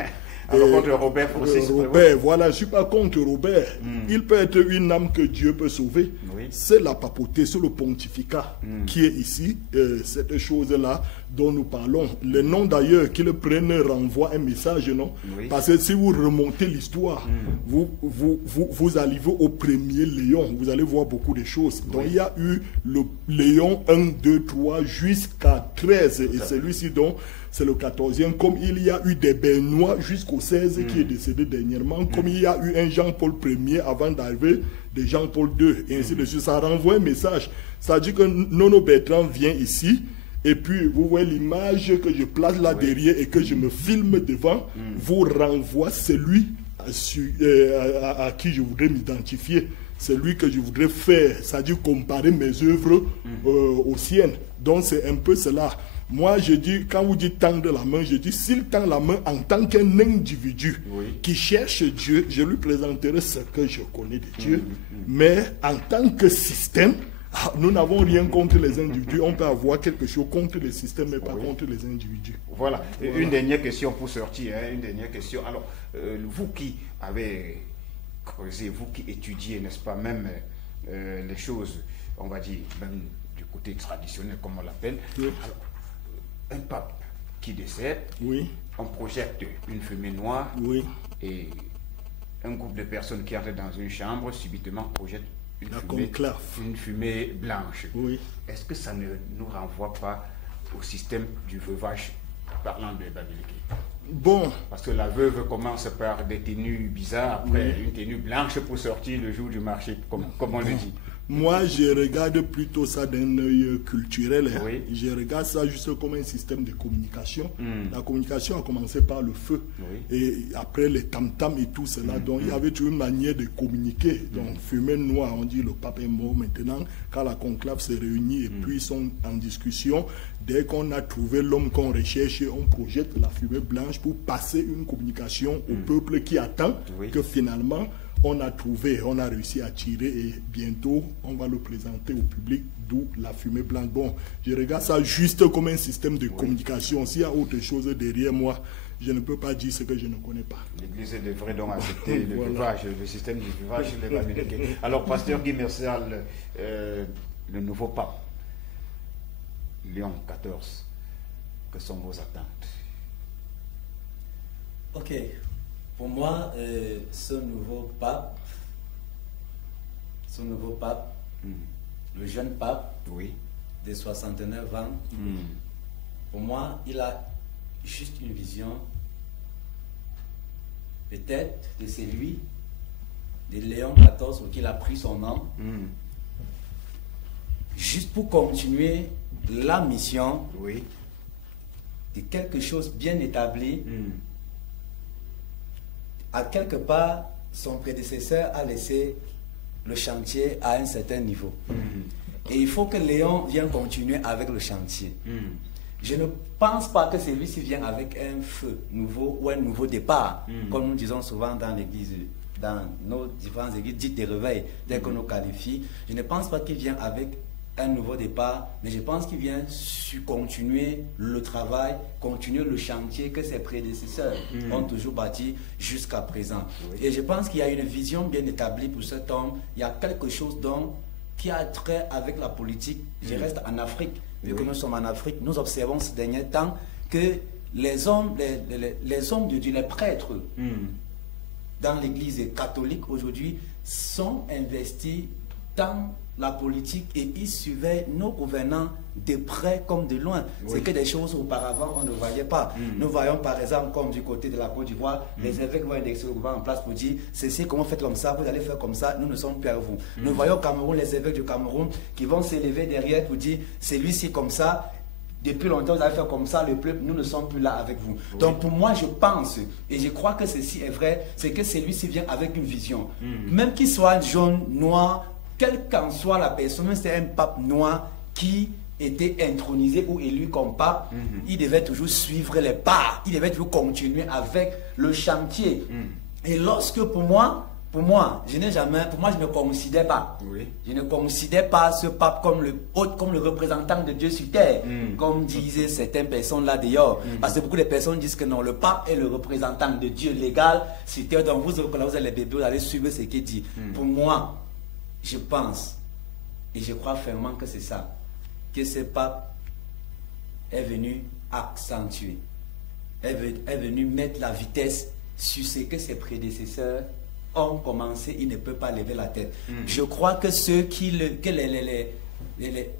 Alors contre Robert aussi. Robert, voilà, je ne suis pas contre Robert. Il peut être une âme que Dieu peut sauver. C'est la papauté, c'est le pontificat qui est ici, cette chose-là dont nous parlons. Le nom d'ailleurs qu'ils prennent renvoie un message, non? Parce que si vous remontez l'histoire, vous arrivez au premier Léon, vous allez voir beaucoup de choses. Donc il y a eu le Léon 1, 2, 3 jusqu'à 13, et celui-ci donc c'est le 14e, comme il y a eu des Bernois jusqu'au 16 qui est décédé dernièrement, comme il y a eu un Jean-Paul Ier avant d'arriver de Jean-Paul II, et ainsi de suite. Ça renvoie un message. Ça dit que Nono Bertrand vient ici, et puis vous voyez l'image que je place là derrière et que je me filme devant, vous renvoie celui à qui je voudrais m'identifier. C'est lui que je voudrais faire, c'est-à-dire comparer mes œuvres aux siennes. Donc c'est un peu cela. Moi, je dis, quand vous dites tendre la main, je dis, s'il tend la main en tant qu'un individu qui cherche Dieu, je lui présenterai ce que je connais de Dieu. Mais en tant que système, nous n'avons rien contre les individus. On peut avoir quelque chose contre le système, mais pas contre les individus. Voilà. Une dernière question pour sortir. Une dernière question. Alors, vous qui avez creusé, vous qui étudiez, n'est-ce pas, même les choses, on va dire, même du côté traditionnel, comme on l'appelle, un pape qui décède, on projette une fumée noire, et un groupe de personnes qui entrent dans une chambre subitement projette une fumée blanche. Est-ce que ça ne nous renvoie pas au système du veuvage, parlant de Babiliki? Bon. Parce que la veuve commence par des tenues bizarres, après une tenue blanche pour sortir le jour du marché, comme on le dit. Moi, je regarde plutôt ça d'un œil culturel. Je regarde ça juste comme un système de communication. La communication a commencé par le feu. Et après les tam-tams et tout cela. Donc, il y avait toujours une manière de communiquer. Donc, fumée noire, on dit le pape est mort maintenant. Quand la conclave se réunit et puis ils sont en discussion, dès qu'on a trouvé l'homme qu'on recherche, on projette la fumée blanche pour passer une communication au peuple qui attend que finalement on a trouvé, on a réussi à tirer, et bientôt on va le présenter au public, d'où la fumée blanche. Bon, je regarde ça juste comme un système de communication. S'il y a autre chose derrière moi, je ne peux pas dire ce que je ne connais pas. L'Église devrait donc accepter le veuvage, le système du veuvage les Américains. Alors, pasteur Guy Mercial, le nouveau pape, Léon XIV, que sont vos attentes? Ok. Pour moi, ce nouveau pape, le jeune pape de 69 ans, pour moi, il a juste une vision, peut-être de celui de Léon XIV, qu'il a pris son nom, juste pour continuer la mission de quelque chose bien établi. À quelque part, son prédécesseur a laissé le chantier à un certain niveau. Et il faut que Léon vienne continuer avec le chantier. Je ne pense pas que celui-ci vienne avec un feu nouveau ou un nouveau départ, comme nous disons souvent dans l'église, dans nos différentes églises dites des réveils, dès qu'on nous qualifie. Je ne pense pas qu'il vienne avec un nouveau départ, mais je pense qu'il vient continuer le travail, continuer le chantier que ses prédécesseurs ont toujours bâti jusqu'à présent. Et je pense qu'il y a une vision bien établie pour cet homme. Il y a quelque chose dont qui a trait avec la politique, je reste en Afrique, vu que nous sommes en Afrique, nous observons ces derniers temps que les hommes de Dieu, les prêtres dans l'église catholique aujourd'hui sont investis dans la politique et ils surveillent nos gouvernants de près comme de loin. C'est que des choses auparavant on ne voyait pas. Nous voyons par exemple comme du côté de la Côte d'Ivoire, les évêques vont indexer le gouvernement en place pour dire ceci, comment faites comme ça, vous allez faire comme ça, nous ne sommes plus avec vous. Nous voyons au Cameroun, les évêques du Cameroun qui vont s'élever derrière pour dire celui-ci comme ça, depuis longtemps vous allez faire comme ça, le peuple, nous ne sommes plus là avec vous. Donc pour moi je pense, et je crois que ceci est vrai, c'est que celui-ci vient avec une vision. Même qu'il soit jaune, noir, quelle qu'en soit la personne, c'est un pape noir qui était intronisé ou élu comme pape, il devait toujours suivre les pas, il devait toujours continuer avec le chantier. Et lorsque pour moi, je ne considère pas, je ne considère pas ce pape comme le représentant de Dieu sur terre, comme disaient certaines personnes là dehors. Parce que beaucoup de personnes disent que non, le pape est le représentant de Dieu légal sur terre. Donc vous avez les bébés, vous allez suivre ce qu'il dit. Pour moi, je pense et je crois fermement que c'est ça, que ce pape est venu accentuer, est venu mettre la vitesse sur ce que ses prédécesseurs ont commencé, il ne peut pas lever la tête. Je crois que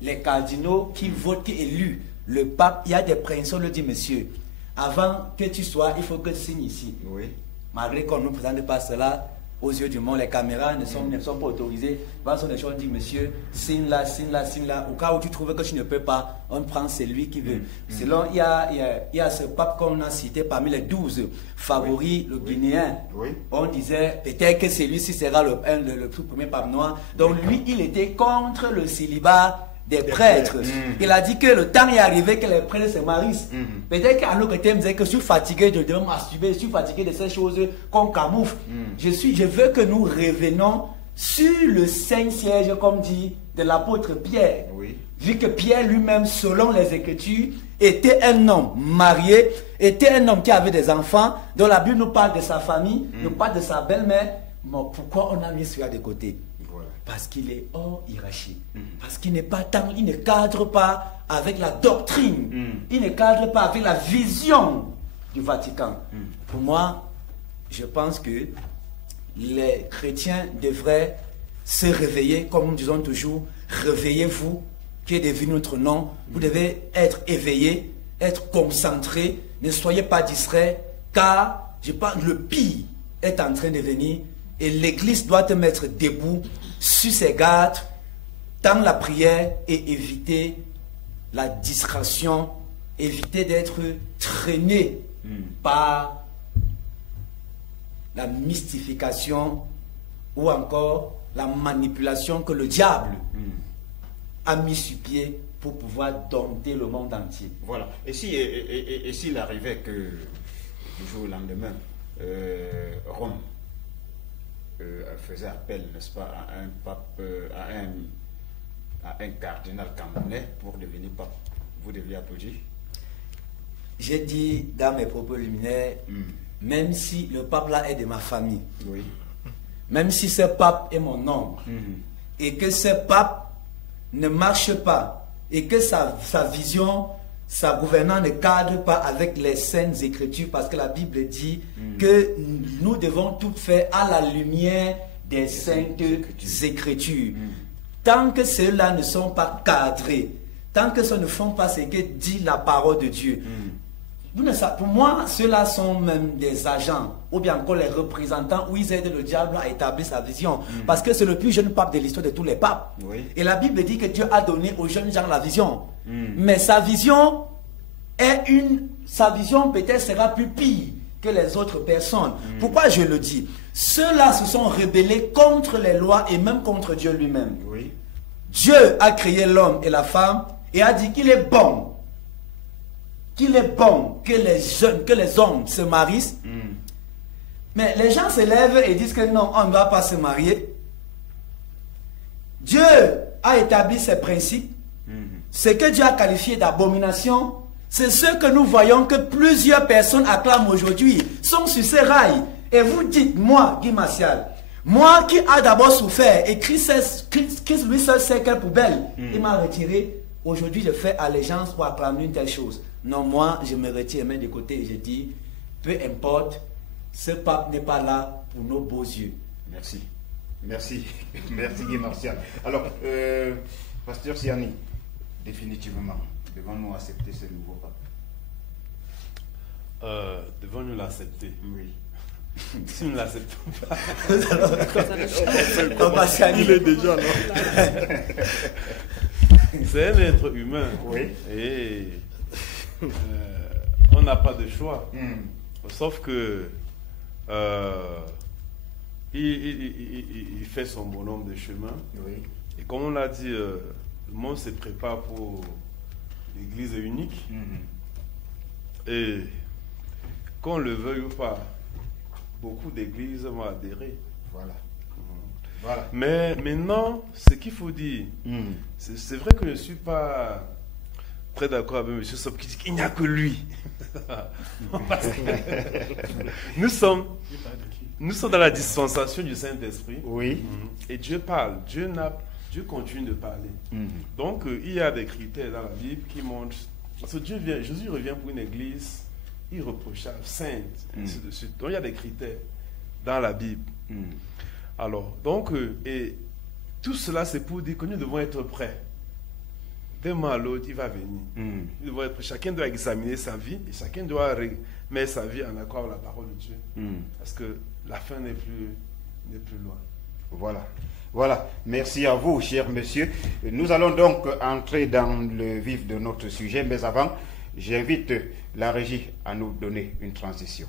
les cardinaux qui votent, qui élus le pape, il y a des principes, on le dit, monsieur, avant que tu sois, il faut que tu signes ici. Malgré qu'on ne nous présente pas cela, aux yeux du monde, les caméras ne sont pas autorisées. Sur les choses, on dit, monsieur, signe là, signe là, signe là. Au cas où tu trouves que tu ne peux pas, on prend celui qui veut. Selon, il y a ce pape qu'on a cité parmi les 12 favoris, le Guinéen. On disait, peut-être que celui-ci sera le tout premier pape noir. Donc lui, il était contre le célibat des prêtres. Il a dit que le temps est arrivé que les prêtres se marient. Peut-être qu'à l'autre côté, il me disait que je suis fatigué de me masturber, je suis fatigué de ces choses qu'on camoufle. Je veux que nous revenons sur le Saint-Siège, comme dit de l'apôtre Pierre. Vu que Pierre lui-même, selon les Écritures, était un homme marié, était un homme qui avait des enfants, dont la Bible nous parle de sa famille, nous parle de sa belle-mère. Mais pourquoi on a mis cela de côté? Parce qu'il est hors hiérarchie. Parce qu'il n'est pas tant, il ne cadre pas avec la doctrine. Il ne cadre pas avec la vision du Vatican. Pour moi, je pense que les chrétiens devraient se réveiller, comme nous disons toujours, réveillez-vous, qui est devenu notre nom. Vous devez être éveillés, être concentrés, ne soyez pas distraits, car je pense que le pire est en train de venir. Et l'Église doit te mettre debout sur ses gardes dans la prière et éviter la distraction, éviter d'être traîné par la mystification ou encore la manipulation que le diable a mis sur pied pour pouvoir dompter le monde entier. Voilà. Et s'il arrivait que du jour au lendemain, Rome faisait appel, n'est-ce pas, à un pape, à un cardinal camerounais pour devenir pape, vous deviez applaudir? J'ai dit dans mes propos liminaires, même si le pape là est de ma famille, même si ce pape est mon oncle, et que ce pape ne marche pas, et que sa vision, sa gouvernance ne cadre pas avec les saintes écritures, parce que la Bible dit que nous devons tout faire à la lumière des saintes écritures. Tant que ceux-là ne sont pas cadrés, tant que ceux ne font pas ce que dit la parole de Dieu, pour moi, ceux-là sont même des agents, ou bien encore les représentants, où ils aident le diable à établir sa vision. Parce que c'est le plus jeune pape de l'histoire de tous les papes. Et la Bible dit que Dieu a donné aux jeunes gens la vision. Mais sa vision peut-être sera plus pire que les autres personnes. Pourquoi je le dis? Ceux-là se sont rebellés contre les lois et même contre Dieu lui-même. Dieu a créé l'homme et la femme et a dit qu'il est bon. Qu'il est bon que les hommes se marient. Mais les gens se lèvent et disent que non, on ne va pas se marier. Dieu a établi ses principes. Ce que Dieu a qualifié d'abomination, c'est ce que nous voyons que plusieurs personnes acclament aujourd'hui, sont sur ces rails. Et vous dites, moi, Guy Martial, Moi qui a d'abord souffert, et Christ lui seul sait quelle poubelle, il m'a retiré. Aujourd'hui, je fais allégeance pour acclamer une telle chose. Non, moi, je me retire les mains de côté et je dis, peu importe, ce pape n'est pas là pour nos beaux yeux. Merci. Merci. Merci Guy Martial. Alors, Pasteur Siani, définitivement, devons-nous accepter ce nouveau pape? Devons-nous l'accepter? Oui. Si nous ne l'acceptons pas, il est déjà là. C'est un être humain. Oui. Et on n'a pas de choix. Sauf que il fait son bonhomme de chemin. Oui. Et comme on l'a dit, le monde se prépare pour l'église unique. Et qu'on le veuille ou pas, beaucoup d'églises vont adhérer. Voilà. Voilà. Mais maintenant, ce qu'il faut dire, c'est vrai que je ne suis pas très d'accord avec M. Sop qui dit qu'il n'y a que lui. Nous sommes dans la dispensation du Saint-Esprit. Oui. Et Dieu parle. Dieu continue de parler. Donc, il y a des critères dans la Bible qui montrent. Parce que Jésus revient pour une église irréprochable, sainte, ainsi de suite. Donc, il y a des critères dans la Bible. Alors, donc, et tout cela, c'est pour dire que nous devons être prêts. D'un moment à l'autre, il va venir. Nous devons être prêts. Chacun doit examiner sa vie et chacun doit mettre sa vie en accord avec la parole de Dieu. Parce que la fin n'est plus loin. Voilà. Voilà. Merci à vous, cher monsieur. Nous allons donc entrer dans le vif de notre sujet, mais avant, j'invite la régie à nous donner une transition.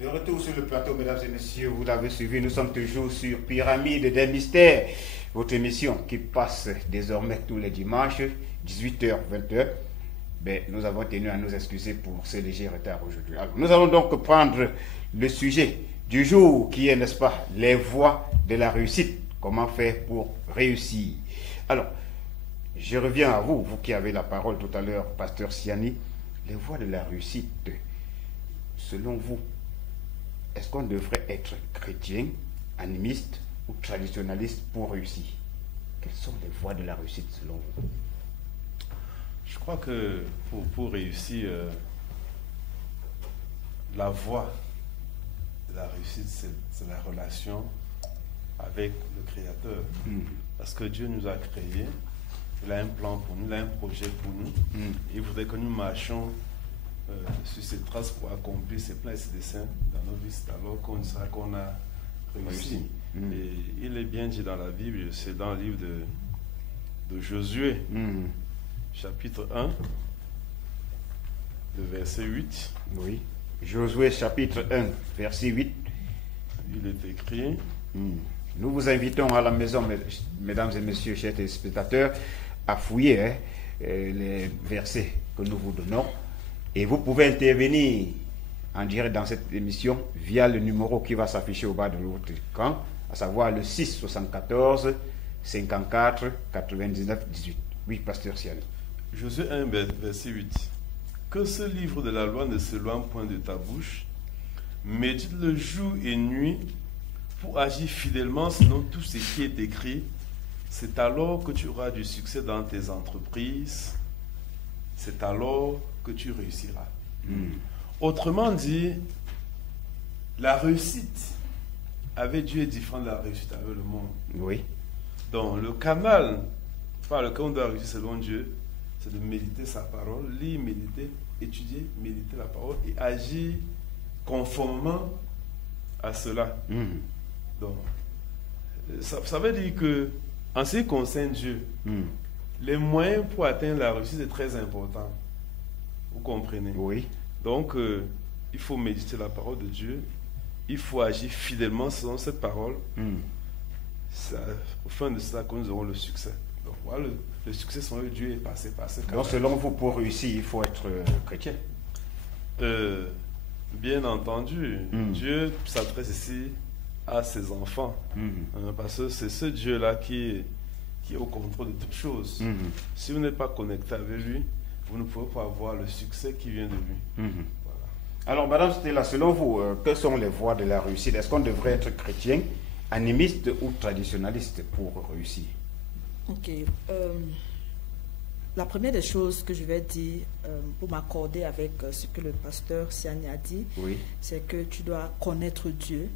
De retour sur le plateau, mesdames et messieurs, vous l'avez suivi, nous sommes toujours sur Pyramide des Mystères, votre émission qui passe désormais tous les dimanches, 18h, 20h. Ben, nous avons tenu à nous excuser pour ce léger retard aujourd'hui. Nous allons donc prendre le sujet du jour qui est, n'est-ce pas, les voies de la réussite. Comment faire pour réussir? Alors, je reviens à vous, vous qui avez la parole tout à l'heure, Pasteur Siani. Les voies de la réussite, selon vous, est-ce qu'on devrait être chrétien, animiste ou traditionnaliste pour réussir? Quelles sont les voies de la réussite selon vous? Je crois que pour réussir, la voie de la réussite, c'est la relation avec le Créateur. Parce que Dieu nous a créés, il a un plan pour nous, il a un projet pour nous. Il voudrait que nous marchions sur ces traces pour accomplir ces plans et ces desseins dans nos vies. C'est alors qu'on dira qu'on a réussi. Et il est bien dit dans la Bible, c'est dans le livre de Josué, chapitre 1, le verset 8. Oui. Josué chapitre 1, verset 8. Il est écrit, Nous vous invitons à la maison, mesdames et messieurs, chers téléspectateurs, à fouiller les versets que nous vous donnons. Et vous pouvez intervenir en direct dans cette émission via le numéro qui va s'afficher au bas de votre écran, à savoir le 6 74 54 99 18. Oui, pasteur Siani. Josué 1, verset 8. Que ce livre de la loi ne s'éloigne point de ta bouche, médite-le jour et nuit pour agir fidèlement selon tout ce qui est écrit. C'est alors que tu auras du succès dans tes entreprises. C'est alors que tu réussiras. Autrement dit, la réussite avec Dieu est différente de la réussite avec le monde. Oui. Donc, le canal par lequel on doit réussir selon Dieu, c'est de méditer sa parole, lire, méditer, étudier, méditer la parole et agir conformément à cela. Donc, ça veut dire que, en ce qui concerne Dieu, les moyens pour atteindre la réussite est très important. Vous comprenez? Oui. Donc, il faut méditer la parole de Dieu. Il faut agir fidèlement selon cette parole. C'est au fin de cela que nous aurons le succès. Donc, voilà, le succès selon Dieu est passé par ce canal. Donc, selon vous, pour réussir, il faut être chrétien. Bien entendu, Dieu s'adresse ici à ses enfants. Parce que c'est ce Dieu-là qui est au contrôle de toutes choses. Si vous n'êtes pas connecté avec lui, vous ne pouvez pas avoir le succès qui vient de lui. Voilà. Alors, Madame Stella, selon vous, quelles sont les voies de la réussite? Est-ce qu'on devrait être chrétien, animiste ou traditionnaliste pour réussir? Ok. La première des choses que je vais dire pour m'accorder avec ce que le pasteur Siani a dit, c'est que tu dois connaître Dieu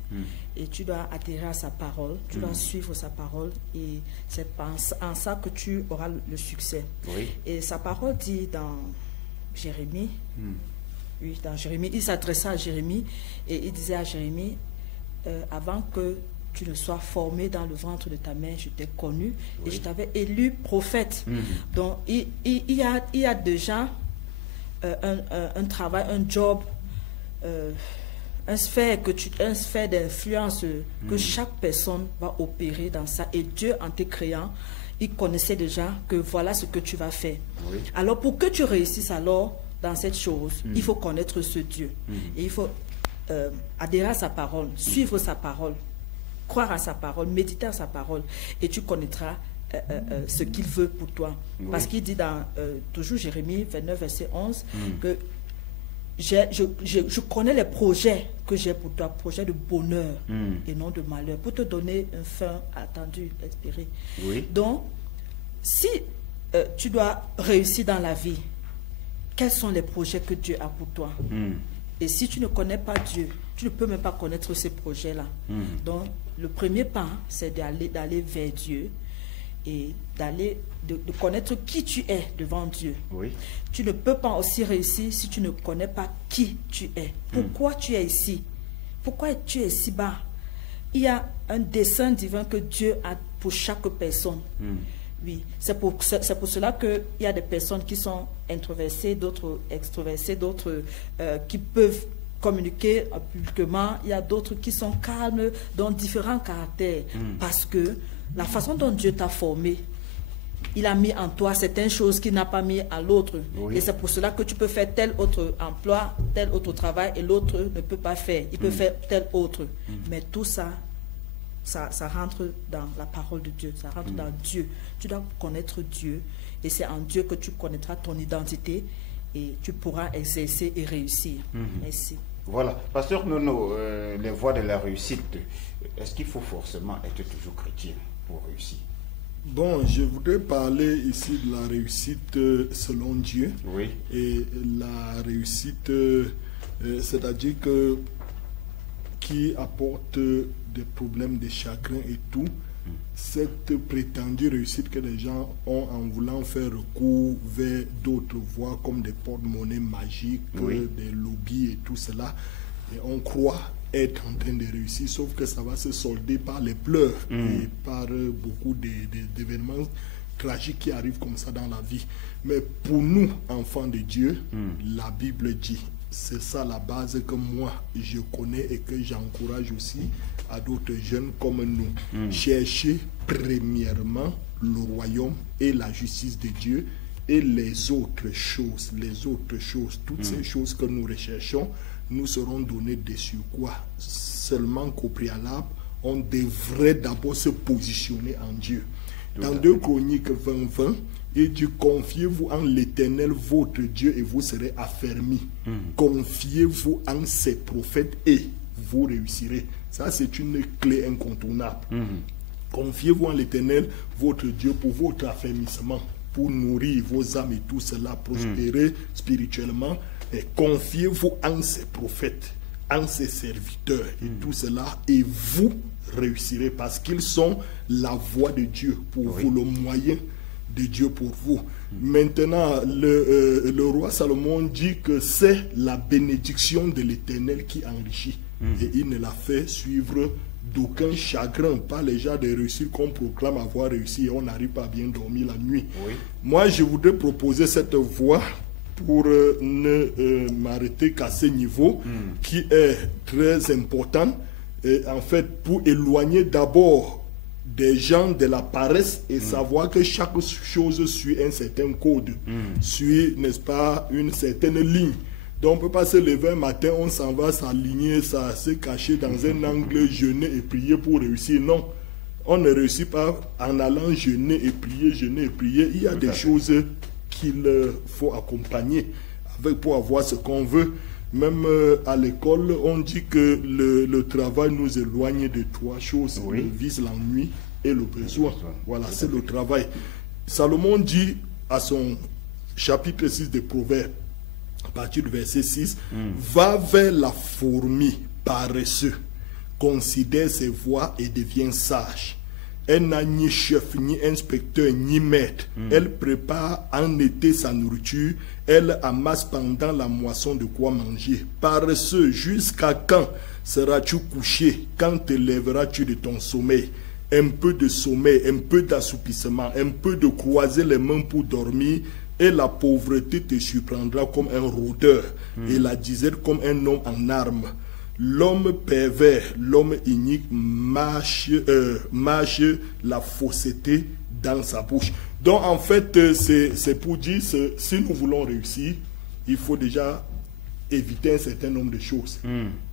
et tu dois adhérer à sa parole, tu dois suivre sa parole et c'est en ça que tu auras le succès. Et sa parole dit dans Jérémie, dans Jérémie, il s'adressa à Jérémie et il disait à Jérémie, avant que tu ne sois formé dans le ventre de ta mère, je t'ai connu et je t'avais élu prophète. Donc, il y a déjà un travail, un job, un sphère d'influence que chaque personne va opérer dans ça. Et Dieu, en te créant, il connaissait déjà que voilà ce que tu vas faire. Alors, pour que tu réussisses alors dans cette chose, il faut connaître ce Dieu. Et il faut adhérer à sa parole, suivre sa parole, croire à sa parole, méditer à sa parole, et tu connaîtras ce qu'il veut pour toi. Parce qu'il dit dans toujours Jérémie 29, verset 11, que je connais les projets que j'ai pour toi, projets de bonheur et non de malheur, pour te donner un fin attendu, espéré. Donc, si tu dois réussir dans la vie, quels sont les projets que Dieu a pour toi? Et si tu ne connais pas Dieu, tu ne peux même pas connaître ces projets-là. Donc, le premier pas, c'est d'aller vers Dieu et de connaître qui tu es devant Dieu. Tu ne peux pas aussi réussir si tu ne connais pas qui tu es. Pourquoi tu es ici? Pourquoi tu es si bas? Il y a un dessein divin que Dieu a pour chaque personne. C'est pour cela qu'il y a des personnes qui sont introversées, d'autres extroversées, d'autres qui peuvent communiquer publiquement. Il y a d'autres qui sont calmes, dont différents caractères. Parce que la façon dont Dieu t'a formé, il a mis en toi certaines choses qu'il n'a pas mis à l'autre. Et c'est pour cela que tu peux faire tel autre emploi, tel autre travail, et l'autre ne peut pas faire. Il peut faire tel autre. Mais tout ça, ça rentre dans la parole de Dieu, ça rentre dans Dieu. Tu dois connaître Dieu, et c'est en Dieu que tu connaîtras ton identité, et tu pourras exercer et réussir. Merci. Voilà. Pasteur Nono, les voies de la réussite, est-ce qu'il faut forcément être toujours chrétien pour réussir? Bon, je voudrais parler ici de la réussite selon Dieu. Et la réussite, c'est-à-dire que qui apporte des problèmes, des chagrins et tout, cette prétendue réussite que les gens ont en voulant faire recours vers d'autres voies comme des porte-monnaies magiques, des lobbies et tout cela, et on croit être en train de réussir, sauf que ça va se solder par les pleurs et par beaucoup d'événements tragiques qui arrivent comme ça dans la vie. Mais pour nous, enfants de Dieu, la Bible dit, c'est ça la base que moi je connais et que j'encourage aussi à d'autres jeunes comme nous. Cherchez premièrement le royaume et la justice de Dieu, et les autres choses, toutes ces choses que nous recherchons, nous seront données dessus quoi. Seulement qu'au préalable, on devrait d'abord se positionner en Dieu. Dans 2 Chroniques 20:20, il dit: confiez-vous en l'Éternel votre Dieu et vous serez affermis. Confiez-vous en ses prophètes et vous réussirez. Ça, c'est une clé incontournable. Confiez-vous en l'Éternel votre Dieu pour votre affermissement, pour nourrir vos âmes et tout cela, prospérer spirituellement. Et confiez-vous en ses prophètes, en ses serviteurs et tout cela, et vous réussirez, parce qu'ils sont la voix de Dieu pour vous, le moyen de Dieu pour vous. Maintenant, le roi Salomon dit que c'est la bénédiction de l'Éternel qui enrichit, et il ne l'a fait suivre d'aucun chagrin, pas les gens de réussir qu'on proclame avoir réussi et on n'arrive pas à bien dormir la nuit. Moi, je voudrais proposer cette voie pour ne m'arrêter qu'à ce niveau qui est très important, et en fait pour éloigner d'abord des gens de la paresse et savoir que chaque chose suit un certain code, suit, n'est-ce pas, une certaine ligne. Donc on ne peut pas se lever un matin, on s'en va s'aligner, ça se cacher dans un angle, jeûner et prier pour réussir. Non, on ne réussit pas en allant jeûner et prier, jeûner et prier. Il y a des choses qu'il faut accompagner avec pour avoir ce qu'on veut. Même à l'école, on dit que le travail nous éloigne de 3 choses. Le vice, l'ennui et le besoin. Voilà, c'est le travail. Salomon dit à son chapitre 6 des Proverbes, à partir du verset 6, va vers la fourmi paresseux, considère ses voies et devient sage. Elle n'a ni chef, ni inspecteur, ni maître. Elle prépare en été sa nourriture. Elle amasse pendant la moisson de quoi manger. Paresseux, jusqu'à quand seras-tu couché? Quand te lèveras-tu de ton sommeil? Un peu de sommeil, un peu d'assoupissement, un peu de croiser les mains pour dormir, et la pauvreté te surprendra comme un rôdeur, et la disette comme un homme en armes. L'homme pervers, l'homme inique mâche la fausseté dans sa bouche. Donc en fait, c'est pour dire, si nous voulons réussir, il faut déjà éviter un certain nombre de choses.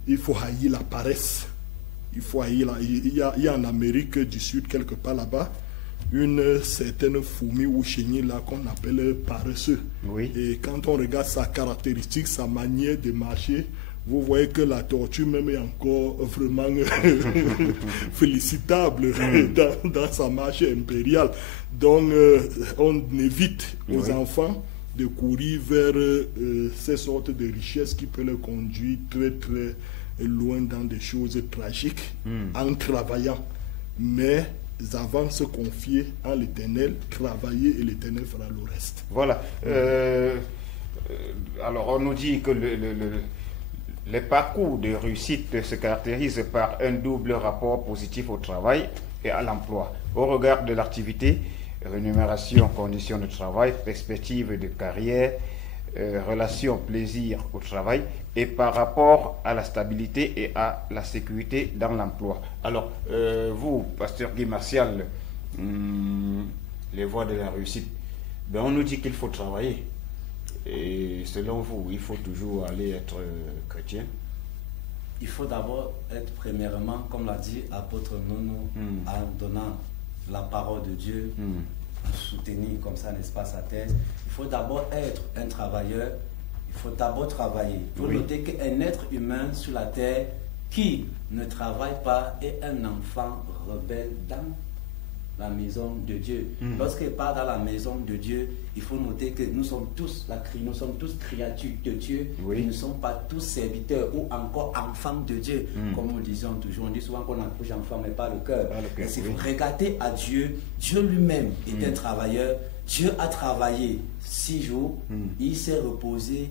Il faut haïr la paresse. Il faut haïr il y a en Amérique du Sud, quelque part là-bas, une certaine fourmi ou chenille là qu'on appelle paresseux. Et quand on regarde sa caractéristique, sa manière de marcher, vous voyez que la tortue même est encore vraiment félicitable dans sa marche impériale. Donc on évite aux enfants de courir vers ces sortes de richesses qui peuvent les conduire très très loin dans des choses tragiques en travaillant. Mais avant se confier en l'Éternel, travailler et l'Éternel fera le reste. Voilà. Alors on nous dit que les parcours de réussite se caractérisent par un double rapport positif au travail et à l'emploi. Au regard de l'activité, rémunération, conditions de travail, perspectives de carrière, relation, plaisir au travail, et par rapport à la stabilité et à la sécurité dans l'emploi. Alors, vous, pasteur Guy Martial, les voies de la réussite, ben on nous dit qu'il faut travailler. Et selon vous, il faut toujours aller être chrétien? Il faut d'abord être premièrement, comme l'a dit l'apôtre Nono, en donnant la parole de Dieu, en soutenir comme ça, n'est-ce pas, sa thèse. Il faut d'abord être un travailleur, il faut d'abord travailler. Il faut noter qu'un être humain sur la terre qui ne travaille pas est un enfant rebelle dans la maison de Dieu. Lorsqu'il part dans la maison de Dieu, il faut noter que nous sommes tous créatures de Dieu, nous ne sommes pas tous serviteurs ou encore enfants de Dieu. Comme nous disons toujours, on dit souvent qu'on accouche enfant mais pas le cœur. Et si vous regardez à Dieu, Dieu lui-même est un travailleur. Dieu a travaillé 6 jours, il s'est reposé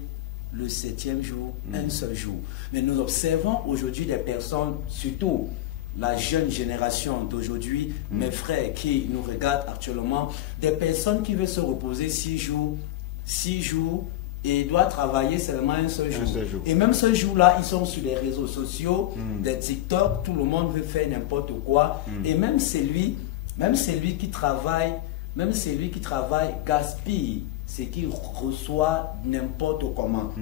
le 7e jour, un seul jour. Mais nous observons aujourd'hui des personnes, surtout la jeune génération d'aujourd'hui, mes frères qui nous regardent actuellement, des personnes qui veulent se reposer 6 jours et doit travailler seulement un seul jour. Et même ce jour-là, ils sont sur les réseaux sociaux, des TikTok, tout le monde veut faire n'importe quoi. Et même celui qui travaille gaspille ce qu'il reçoit n'importe comment.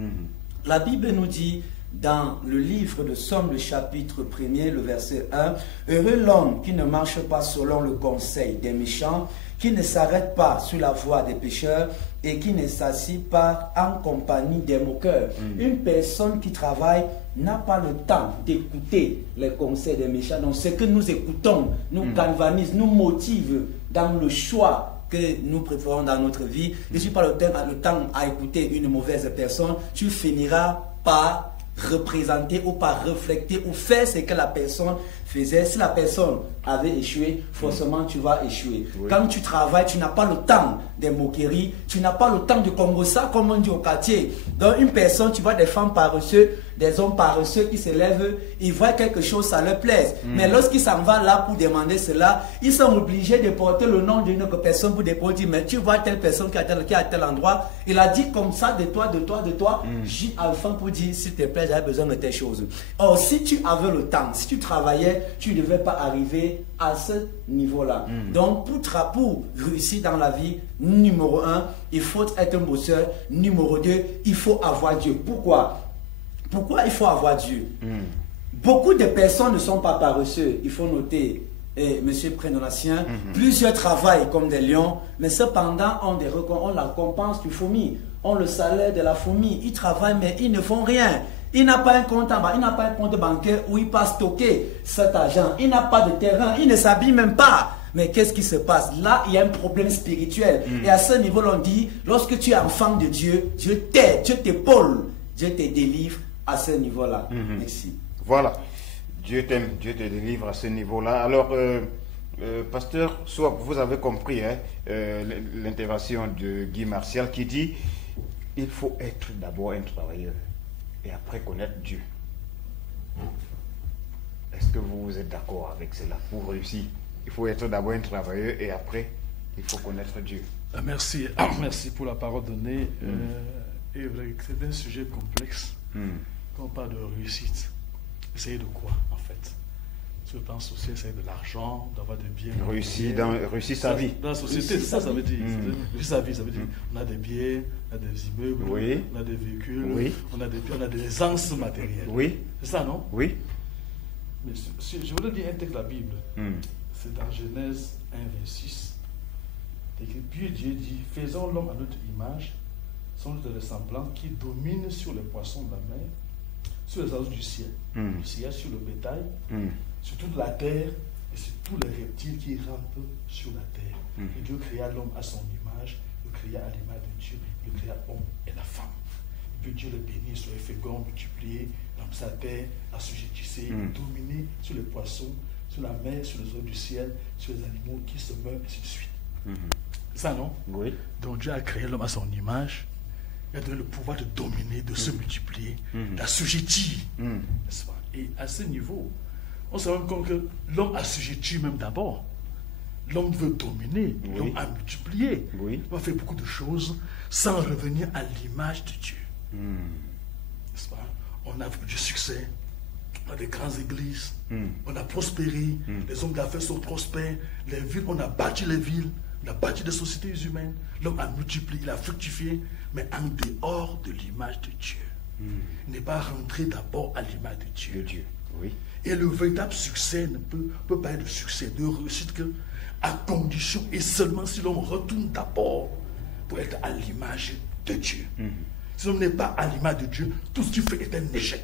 La Bible nous dit dans le livre de Somme, le chapitre 1er, le verset 1, « Heureux l'homme qui ne marche pas selon le conseil des méchants, qui ne s'arrête pas sur la voie des pécheurs et qui ne s'assied pas en compagnie des moqueurs. » Une personne qui travaille n'a pas le temps d'écouter les conseils des méchants. Donc ce que nous écoutons nous galvanise, nous motive dans le choix que nous préférons dans notre vie. Et si tu n'as pas le temps à écouter une mauvaise personne, tu finiras par représenter ou par refléter ou faire ce que la personne faisait. Si la personne avait échoué, forcément tu vas échouer. Quand tu travailles, tu n'as pas le temps des moqueries, tu n'as pas le temps de Congo ça, comme on dit au quartier. Donc une personne, tu vois des femmes paresseux, des hommes paresseux qui se lèvent, ils voient quelque chose, ça leur plaise. Mais lorsqu'ils s'en vont là pour demander cela, ils sont obligés de porter le nom d'une autre personne pour déposer. Mais tu vois telle personne qui est à tel endroit, il a dit comme ça de toi. J'ai enfin pour dire, s'il te plaît, j'avais besoin de telle chose. Or, si tu avais le temps, si tu travaillais, tu ne devais pas arriver à ce niveau-là. Donc, pour réussir dans la vie, numéro 1, il faut être un bosseur. Numéro 2, il faut avoir Dieu. Pourquoi il faut avoir Dieu? Beaucoup de personnes ne sont pas paresseux. Il faut noter, monsieur Prénonatien, plusieurs travaillent comme des lions, mais cependant, on la récompense du fourmi, on le salaire de la fourmi. Ils travaillent, mais ils ne font rien. Il n'a pas un compte en bas, il n'a pas un compte bancaire où il peut stocker cet argent. Il n'a pas de terrain, il ne s'habille même pas. Mais qu'est-ce qui se passe? Là, il y a un problème spirituel. Et à ce niveau-là, on dit, lorsque tu es enfant de Dieu, Dieu t'aide, Dieu t'épaule, Dieu te délivre à ce niveau-là. Merci. Voilà. Dieu t'aime, Dieu te délivre à ce niveau-là. Alors, pasteur, soit vous avez compris l'intervention de Guy Martial qui dit il faut être d'abord un travailleur et après connaître Dieu. Est-ce que vous êtes d'accord avec cela? Pour réussir, il faut être d'abord un travailleur et après, il faut connaître Dieu. Merci. Merci pour la parole donnée. C'est un sujet complexe. Quand on parle de réussite, essayer de quoi en fait? Je pense aussi essayer de l'argent, d'avoir des biens. Réussir sa vie. Dans la société, ça veut dire. Réussir sa vie, ça veut dire on a des biens, on a des immeubles, on a des véhicules, on a des aisance matérielles. Oui. C'est ça, non? Oui. Mais si je voudrais dire un texte de la Bible. C'est dans Genèse 1, 26. Puis Dieu dit, faisons l'homme à notre image, sans notre ressemblant, qui domine sur les poissons de la mer, sur les oiseaux du ciel, sur le bétail, sur toute la terre et sur tous les reptiles qui rampent sur la terre. Et Dieu créa l'homme à son image, il créa à l'image de Dieu, il créa l'homme et la femme. Et puis Dieu le bénit, soyez féconds, multipliez, dans sa terre, assujettissez, dominez sur les poissons, sur la mer, sur les oiseaux du ciel, sur les animaux qui se meurent, et ainsi de suite. Ça, non? Oui. Donc Dieu a créé l'homme à son image. Il a donné le pouvoir de dominer, de se multiplier, d'assujettir. N'est-ce pas? Et à ce niveau, on se rend compte que l'homme assujettit même d'abord. L'homme veut dominer, l'homme a multiplié. Il va faire beaucoup de choses sans revenir à l'image de Dieu. N'est-ce pas? On a du succès, on a des grandes églises, on a prospéré, les hommes d'affaires sont prospères, les villes, on a bâti les villes, on a bâti des sociétés humaines, l'homme a multiplié, il a fructifié, mais en dehors de l'image de Dieu. Il n'est pas rentré d'abord à l'image de Dieu. Et le véritable succès ne peut pas être de succès, de réussite que à condition et seulement si l'homme retourne d'abord pour être à l'image de Dieu. Si l'homme n'est pas à l'image de Dieu, tout ce qu'il fait est un échec.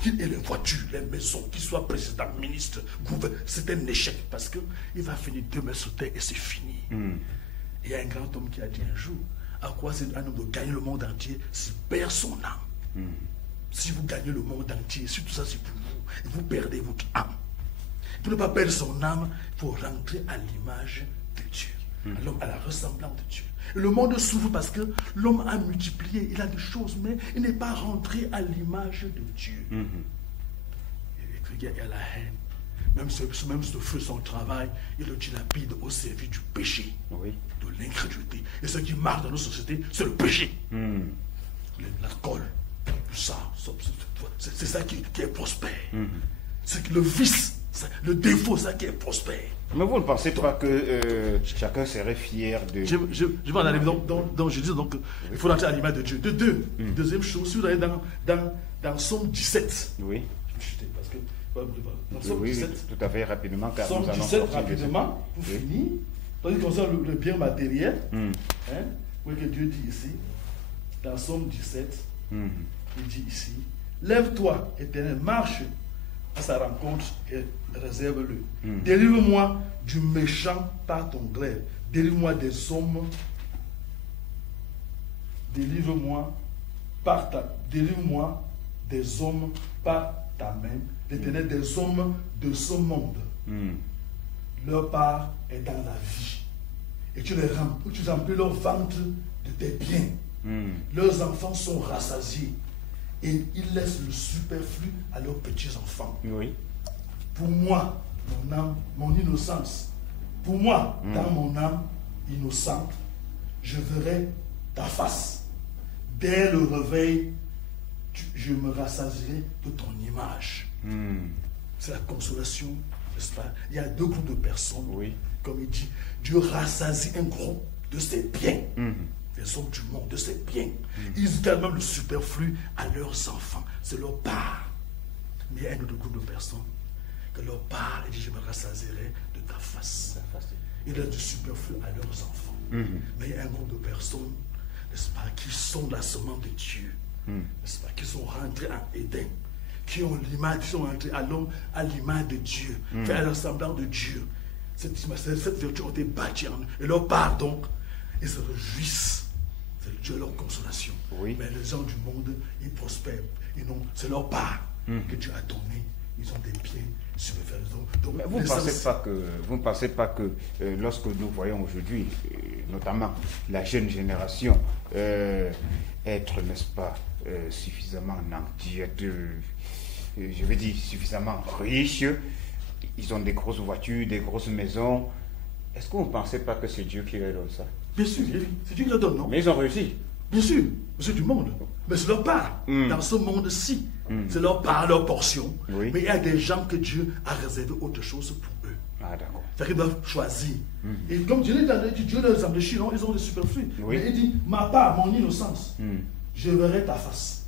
Qu'il ait les voitures, les maisons, qu'il soit président, ministre, gouverneur, c'est un échec parce qu'il va finir demain sur terre et c'est fini. Et il y a un grand homme qui a dit un jour, à quoi c'est un homme de gagner le monde entier s'il perd son âme? Si vous gagnez le monde entier, si tout ça c'est pour vous, et vous perdez votre âme. Pour ne pas perdre son âme, il faut rentrer à l'image de Dieu, à l'homme, à la ressemblance de Dieu. Et le monde souffre parce que l'homme a multiplié, il a des choses, mais il n'est pas rentré à l'image de Dieu. Il y a la haine. Même ce fait son travail, il le dilapide au service du péché, de l'incrédulité. Et ce qui marche dans nos sociétés, c'est le péché. l'alcool, tout ça. C'est ça qui est prospère. C'est que le vice, le défaut, c'est ça qui est prospère. Mais vous ne pensez pas que chacun serait fier de... Je vais en aller donc je dis donc il faut rentrer à l'image de Dieu. Deuxième chose, si vous allez dans Somme 17. Oui. Parce que, dans Somme 17, oui, tout à fait rapidement, car Somme nous allons 17 sortir rapidement, pour finir. Parce que concerne le bien matériel, oui, que Dieu dit ici, dans Somme 17, il dit ici, lève-toi, Éternel, marche à sa rencontre et réserve-le. Délivre-moi du méchant par ton glaive. Délivre-moi des hommes. Délivre-moi des hommes par ta main. L'Éternel, des hommes de ce monde. Leur part est dans la vie. Et tu remplis leur ventre de tes biens. Leurs enfants sont rassasiés. Et ils laissent le superflu à leurs petits-enfants. Oui. Pour moi, mon âme, mon innocence, pour moi, dans mon âme innocente, je verrai ta face. Dès le réveil, je me rassasierai de ton image. C'est la consolation, n'est-ce pas? Il y a deux groupes de personnes. Oui. Comme il dit, Dieu rassasie un groupe de ses biens. Les hommes du monde, de ses biens. Ils donnent même le superflu à leurs enfants. C'est leur part. Mais il y a un autre groupe de personnes que leur part, il dit, je me rassasierai de ta face. Ils donnent du superflu à leurs enfants. Mais il y a un groupe de personnes, n'est-ce pas, qui sont la semence de Dieu. N'est-ce pas, qui sont rentrés en Éden. Qui ont l'image, qui sont rentrés à l'homme à l'image de Dieu. Fait à leur semblant de Dieu. Cette vertu a été bâtie en eux. Et leur part, donc, ils se réjouissent. C'est Dieu leur consolation. Oui. Mais les gens du monde, ils prospèrent. C'est leur part que Dieu a donné. Ils ont des biens superflus. Donc, mais vous ne pensez pas que lorsque nous voyons aujourd'hui, notamment la jeune génération, être, n'est-ce pas, suffisamment nantie, je veux dire, suffisamment riche, ils ont des grosses voitures, des grosses maisons. Est-ce que vous ne pensez pas que c'est Dieu qui leur donne ça? Bien sûr, c'est Dieu qui leur donne, non? Mais ils ont réussi. Bien sûr, c'est du monde. Mais c'est leur part. Dans ce monde-ci, c'est leur part, leur portion. Oui. Mais il y a des gens que Dieu a réservé autre chose pour eux. Ah, d'accord. C'est-à-dire qu'ils doivent choisir. Et comme Dieu les enrichit, non, ils ont des superflus. Oui. Mais il dit, ma part, mon innocence, je verrai ta face.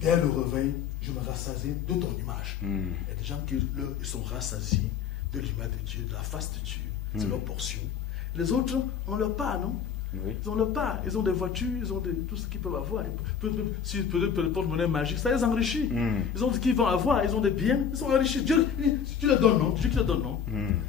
Dès le réveil, je me rassasier de ton image. Il y a des gens qui ils sont rassasiés de l'image de Dieu, de la face de Dieu. C'est leur portion. Les autres ont leur part, non? Oui. Ils ont leur part. Ils ont des voitures, ils ont tout ce qu'ils peuvent avoir. Si peut-être le porte-monnaie magique, ça les enrichit. Ils ont ce qu'ils vont avoir, ils ont des biens, ils sont enrichis. Dieu, tu leur donnes, non? Dieu qui leur donne, non?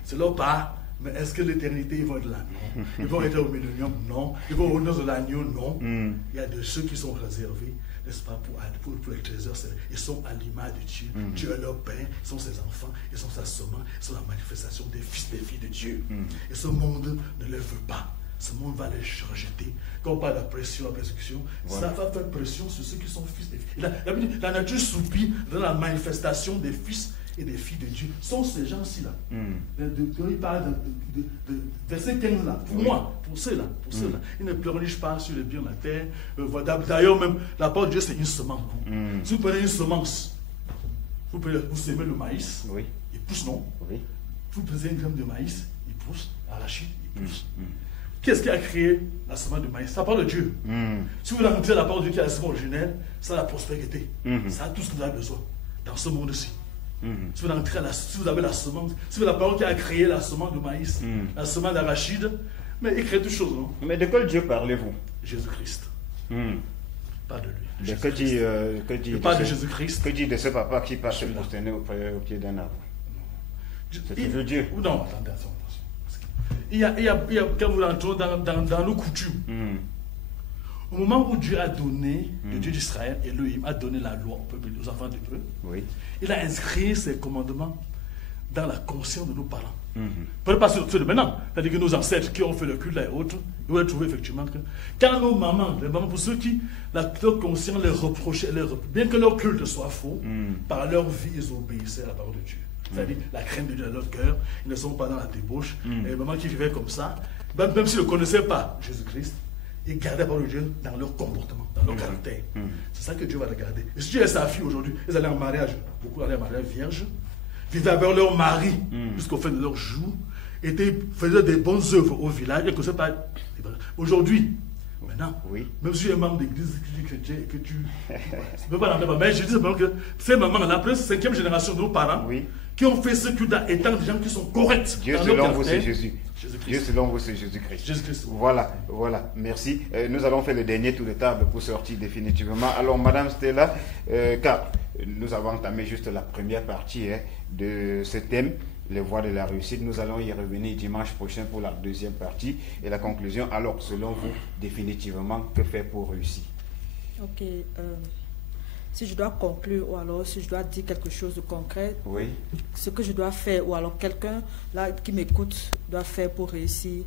C'est leur part. Mais est-ce que l'éternité, ils vont être là? Non. Ils vont être au millénium? Non. Ils vont au nom de l'agneau? Non. Il y a de ceux qui sont réservés, n'est-ce pas, pour les trésors. Ils sont à l'image de Dieu. Dieu est leur père, ils sont ses enfants, ils sont sa semence, ils sont la manifestation des fils, des filles de Dieu. Et ce monde ne les veut pas. Ce monde va les rejeter. Quand on parle de la pression, la persécution, ça va faire pression sur ceux qui sont fils des filles. La nature soupire dans la manifestation des fils et des filles de Dieu. Sont ces gens-ci là. Quand il parle de verset 15 là, pour moi, pour ceux-là, ils ne pleurnichent pas sur les biens de la terre. D'ailleurs, même la parole de Dieu, c'est une semence. Si vous prenez une semence, vous semez le maïs, il pousse, non? Vous prenez une graine de maïs, il pousse, l'arachide, il pousse. Qu'est-ce qui a créé la semence de maïs? Ça parle de Dieu. Si vous rencontrez la parole de Dieu qui est la semence originelle, ça a la prospérité. Ça a tout ce que vous avez besoin dans ce monde-ci. Si vous avez la semence, si vous avez la parole qui a créé la semence de maïs, la semence d'arachide, mais il crée toutes choses, non? Mais de quel Dieu parlez-vous? Jésus-Christ. Pas de lui. Que dit pas de Jésus-Christ. Que dit de ce papa qui passe se prosterner au pied d'un arbre? C'est toujours Dieu. Non, attendez. Il y a, quand vous rentrez dans nos coutumes, au moment où Dieu a donné, le Dieu d'Israël, Elohim, a donné la loi aux enfants d'Hébreu, il a inscrit ses commandements dans la conscience de nos parents. Peut-être pas ceux de maintenant, c'est-à-dire que nos ancêtres qui ont fait le culte et autres, ils vont trouver effectivement que quand nos mamans, les mamans, pour ceux qui, leur conscience les reprochait, bien que leur culte soit faux, par leur vie, ils obéissaient à la parole de Dieu. C'est-à-dire la crainte de Dieu dans leur cœur, ils ne sont pas dans la débauche. Et les mamans qui vivaient comme ça, même s'ils ne connaissaient pas Jésus-Christ, et garder la parole de Dieu dans leur comportement, dans leur caractère. C'est ça que Dieu va regarder. Et si tu es sa fille aujourd'hui, ils allaient en mariage, beaucoup allaient en mariage vierge, vivaient avec leur mari jusqu'au fin de leur jour, faisaient des bonnes œuvres au village, et que c'est pas. Aujourd'hui, maintenant, même si tu es membre d'église chrétienne et que tu ne peux pas l'entendre, mais je dis simplement que ces mamans-là, plus 5e génération de nos parents, qui ont fait ce culte étant des gens qui sont corrects. Dieu selon vous, c'est Jésus. Dieu selon vous, c'est Jésus-Christ. Voilà, merci. Nous allons faire le dernier tour de table pour sortir définitivement. Alors, Madame Stella, car nous avons entamé juste la première partie de ce thème, les voies de la réussite. Nous allons y revenir dimanche prochain pour la deuxième partie et la conclusion. Alors, selon vous, définitivement, que faire pour réussir? Ok. Si je dois conclure ou alors si je dois dire quelque chose de concret, ce que je dois faire ou alors quelqu'un là qui m'écoute doit faire pour réussir,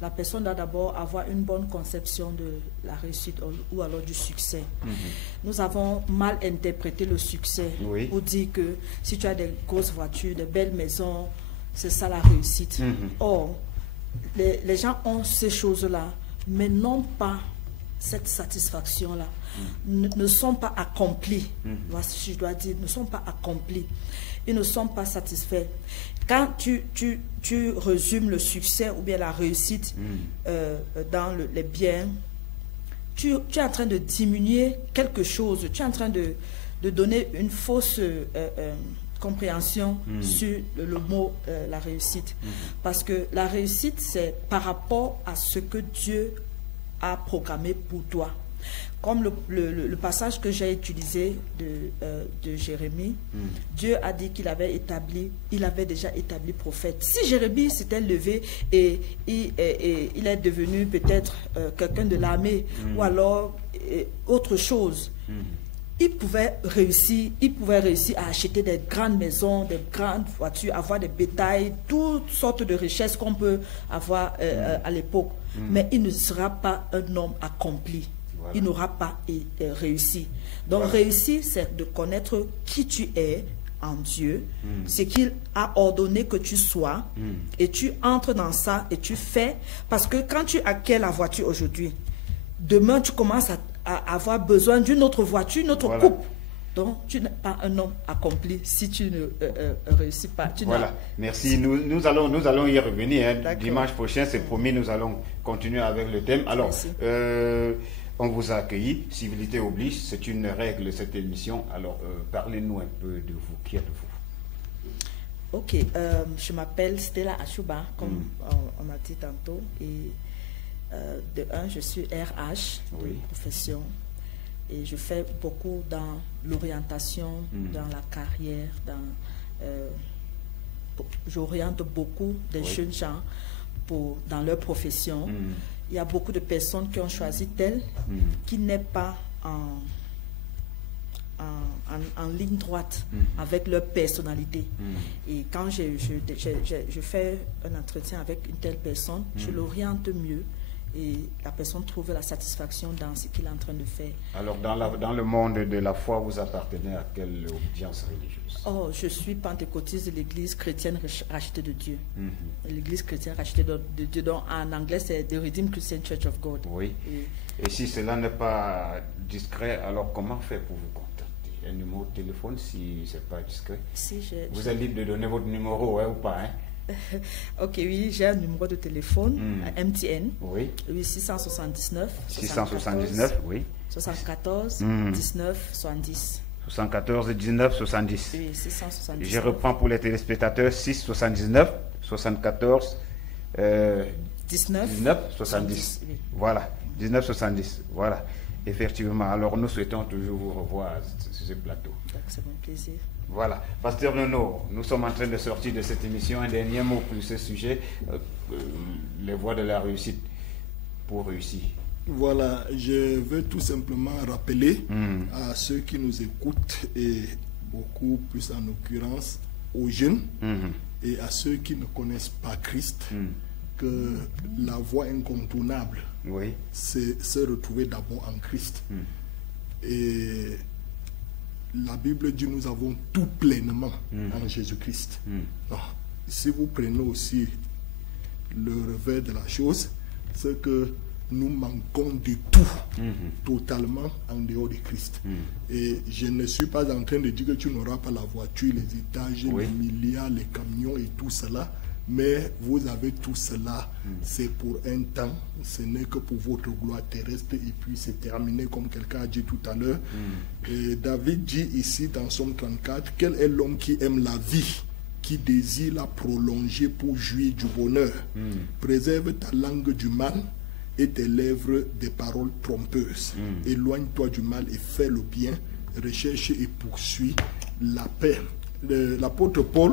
la personne doit d'abord avoir une bonne conception de la réussite ou alors du succès. Nous avons mal interprété le succès pour dire que si tu as des grosses voitures, des belles maisons, c'est ça la réussite. Or, les gens ont ces choses-là, mais non pas cette satisfaction-là, ne sont pas accomplis. Voici, je dois dire, ne sont pas accomplis. Ils ne sont pas satisfaits. Quand tu résumes le succès ou bien la réussite dans les biens, tu es en train de diminuer quelque chose, tu es en train de donner une fausse compréhension sur le mot la réussite. Parce que la réussite, c'est par rapport à ce que Dieu a programmé pour toi. Comme le passage que j'ai utilisé de Jérémie, Dieu a dit qu'il avait déjà établi prophète. Si Jérémie s'était levé et il est devenu peut-être quelqu'un de l'armée ou alors autre chose, il pouvait réussir à acheter des grandes maisons, des grandes voitures, avoir des bétails, toutes sortes de richesses qu'on peut avoir à l'époque. Mais il ne sera pas un homme accompli. Il n'aura pas réussi. Donc réussir, c'est de connaître qui tu es en Dieu, ce qu'il a ordonné que tu sois, et tu entres dans ça et tu fais. Parce que quand tu acquiers la voiture aujourd'hui, demain tu commences à avoir besoin d'une autre voiture, une autre coupe. Donc, tu n'es pas un homme accompli si tu ne réussis pas. Merci. Nous allons y revenir. Dimanche prochain, c'est promis, nous allons continuer avec le thème. Alors, on vous a accueilli. Civilité oblige, c'est une règle de cette émission. Alors, parlez-nous un peu de vous. Qui êtes-vous? Ok, je m'appelle Stella Achouba, comme on m'a dit tantôt. Et de un, je suis RH de profession. Et je fais beaucoup dans l'orientation, dans la carrière, j'oriente beaucoup des jeunes gens dans leur profession. Il y a beaucoup de personnes qui ont choisi tel qui n'est pas en ligne droite avec leur personnalité. Et quand je fais un entretien avec une telle personne, je l'oriente mieux. Et la personne trouve la satisfaction dans ce qu'il est en train de faire. Alors, dans le monde de la foi, vous appartenez à quelle obédience religieuse? Oh, je suis pentecôtiste de l'église chrétienne rachetée de Dieu. L'église chrétienne rachetée de Dieu, donc en anglais, c'est The Redeemed Christian Church of God. Oui. Et si cela n'est pas discret, alors comment faire pour vous contacter? Un numéro de téléphone, si ce n'est pas discret? Vous êtes libre de donner votre numéro, ou pas, hein? Ok, oui, j'ai un numéro de téléphone à MTN. Oui. 679. 679, oui. 74 19 70. 74 19 70. Oui, 679. Je reprends pour les téléspectateurs 679 74 19 70. Oui. Voilà, 19 70. Voilà. Effectivement. Alors nous souhaitons toujours vous revoir sur ce plateau. C'est mon plaisir. Voilà. Pasteur Nono, nous sommes en train de sortir de cette émission. Un dernier mot pour ce sujet, les voies de la réussite pour réussir. Voilà, je veux tout simplement rappeler à ceux qui nous écoutent, et beaucoup plus en l'occurrence aux jeunes, et à ceux qui ne connaissent pas Christ, que la voie incontournable, c'est se retrouver d'abord en Christ. Et la Bible dit nous avons tout pleinement en Jésus-Christ. Si vous prenez aussi le revers de la chose, c'est que nous manquons de tout, totalement en dehors de Christ. Et je ne suis pas en train de dire que tu n'auras pas la voiture, les étages, les milliards, les camions et tout cela, mais vous avez tout cela, c'est pour un temps, ce n'est que pour votre gloire terrestre, et puis c'est terminé comme quelqu'un a dit tout à l'heure. Et David dit ici dans Somme 34, quel est l'homme qui aime la vie, qui désire la prolonger pour jouir du bonheur. Préserve ta langue du mal et tes lèvres des paroles trompeuses. Éloigne-toi du mal et fais le bien. Recherche et poursuis la paix. L'apôtre Paul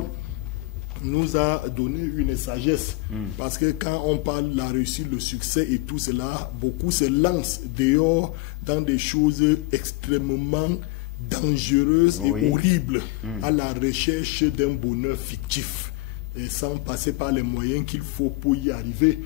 nous a donné une sagesse, parce que quand on parle de la réussite, le succès et tout cela, beaucoup se lancent dehors dans des choses extrêmement dangereuses et horribles, à la recherche d'un bonheur fictif, et sans passer par les moyens qu'il faut pour y arriver.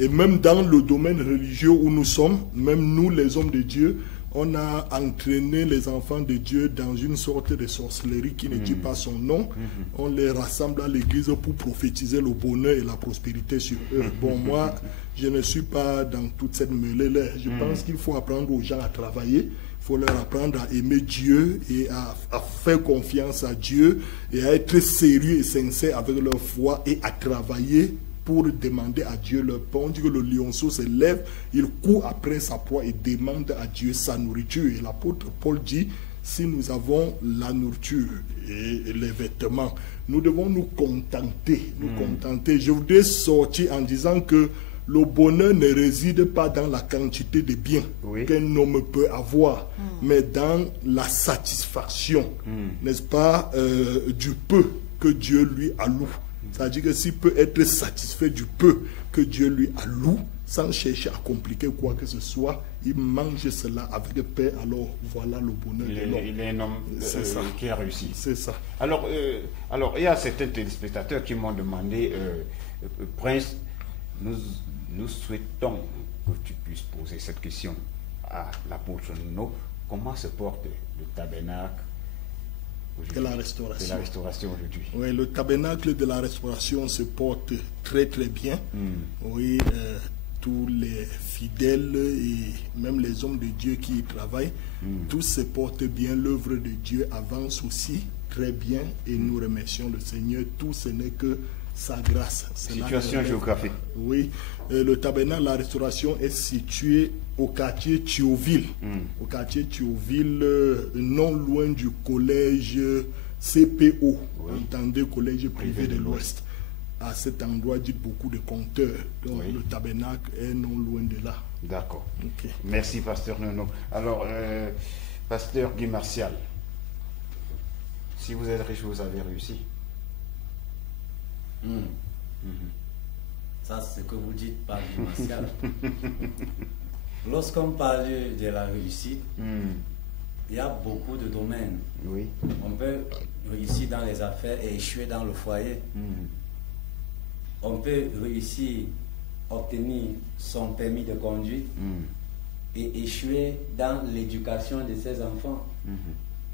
Et même dans le domaine religieux où nous sommes, même nous les hommes de Dieu, on a entraîné les enfants de Dieu dans une sorte de sorcellerie qui ne dit pas son nom. On les rassemble à l'église pour prophétiser le bonheur et la prospérité sur eux. Bon, moi, je ne suis pas dans toute cette mêlée-là. Je pense qu'il faut apprendre aux gens à travailler. Il faut leur apprendre à aimer Dieu et à faire confiance à Dieu et à être sérieux et sincère avec leur foi et à travailler pour demander à Dieu leur pain. On dit que le lionceau se lève, il court après sa proie et demande à Dieu sa nourriture. Et l'apôtre Paul dit, si nous avons la nourriture et les vêtements, nous devons nous contenter. Je voudrais sortir en disant que le bonheur ne réside pas dans la quantité de biens qu'un homme peut avoir, mais dans la satisfaction, n'est-ce pas, du peu que Dieu lui alloue. C'est-à-dire que s'il peut être satisfait du peu que Dieu lui alloue, sans chercher à compliquer quoi que ce soit, il mange cela avec paix, alors voilà le bonheur de l'homme. Il est un homme qui a réussi. C'est ça. Alors, il y a certains téléspectateurs qui m'ont demandé, Prince, nous souhaitons que tu puisses poser cette question à l'apôtre Nono. Comment se porte le tabernacle de la restauration aujourd'hui? Oui, le tabernacle de la restauration se porte très très bien. Oui, tous les fidèles et même les hommes de Dieu qui y travaillent, tous se portent bien. L'œuvre de Dieu avance aussi très bien et nous remercions le Seigneur. Tout ce n'est que sa grâce. Situation géographique. Oui, le tabernacle de la restauration est situé au quartier Thionville. Au quartier Thionville, non loin du collège CPO, entendez, collège privé de l'Ouest. À cet endroit, dit beaucoup de compteurs. Donc le tabernacle est non loin de là. D'accord. Merci, pasteur Nono. Alors, pasteur Guy Martial, si vous êtes riche, vous avez réussi. Ça, c'est ce que vous dites par Guy Martial. Lorsqu'on parle de la réussite, il y a beaucoup de domaines. On peut réussir dans les affaires et échouer dans le foyer. On peut réussir à obtenir son permis de conduire et échouer dans l'éducation de ses enfants.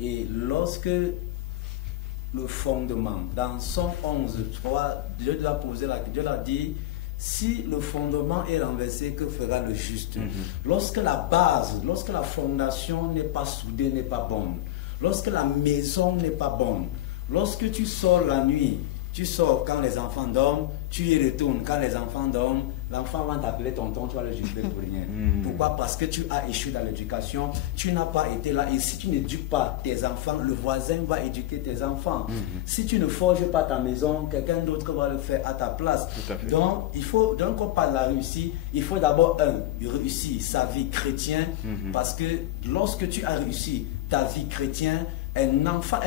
Et lorsque le fondement, dans Somme 11:3, Dieu l'a dit, si le fondement est renversé, que fera le juste? Lorsque la base, lorsque la fondation n'est pas soudée, n'est pas bonne, lorsque la maison n'est pas bonne, lorsque tu sors la nuit, tu sors quand les enfants dorment, tu y retournes quand les enfants dorment, l'enfant va t'appeler tonton, tu vas le juger pour rien. Pourquoi? Parce que tu as échoué dans l'éducation, tu n'as pas été là. Et si tu n'éduques pas tes enfants, le voisin va éduquer tes enfants. Si tu ne forges pas ta maison, quelqu'un d'autre va le faire à ta place. Donc, donc on parle de la réussite, il faut d'abord, réussir sa vie chrétienne, parce que lorsque tu as réussi ta vie chrétienne, un enfant,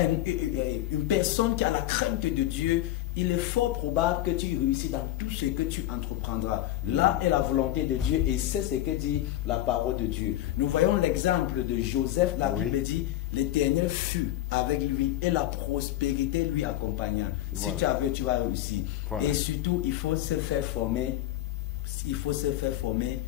une personne qui a la crainte de Dieu, il est fort probable que tu réussis dans tout ce que tu entreprendras. Là est la volonté de Dieu et c'est ce que dit la parole de Dieu. Nous voyons l'exemple de Joseph. La Bible dit, l'Éternel fut avec lui et la prospérité lui accompagna. Si tu as vu, tu vas réussir. Et surtout, il faut se faire former. Il faut se faire former.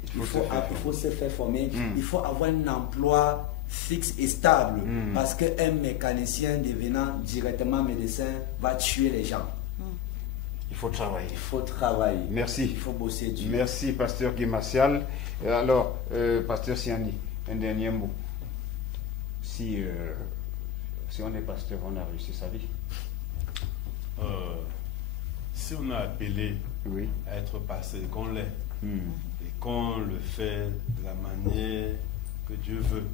Il faut avoir un emploi fixe et stable, parce qu'un mécanicien devenant directement médecin va tuer les gens. Il faut travailler. Il faut travailler. Merci. Il faut bosser dur. Merci, pasteur Guy Martial. Alors, pasteur Siani, un dernier mot. Si on est pasteur, on a réussi sa vie. Si on a appelé à être pasteur, qu'on l'est, et qu'on le fait de la manière que Dieu veut,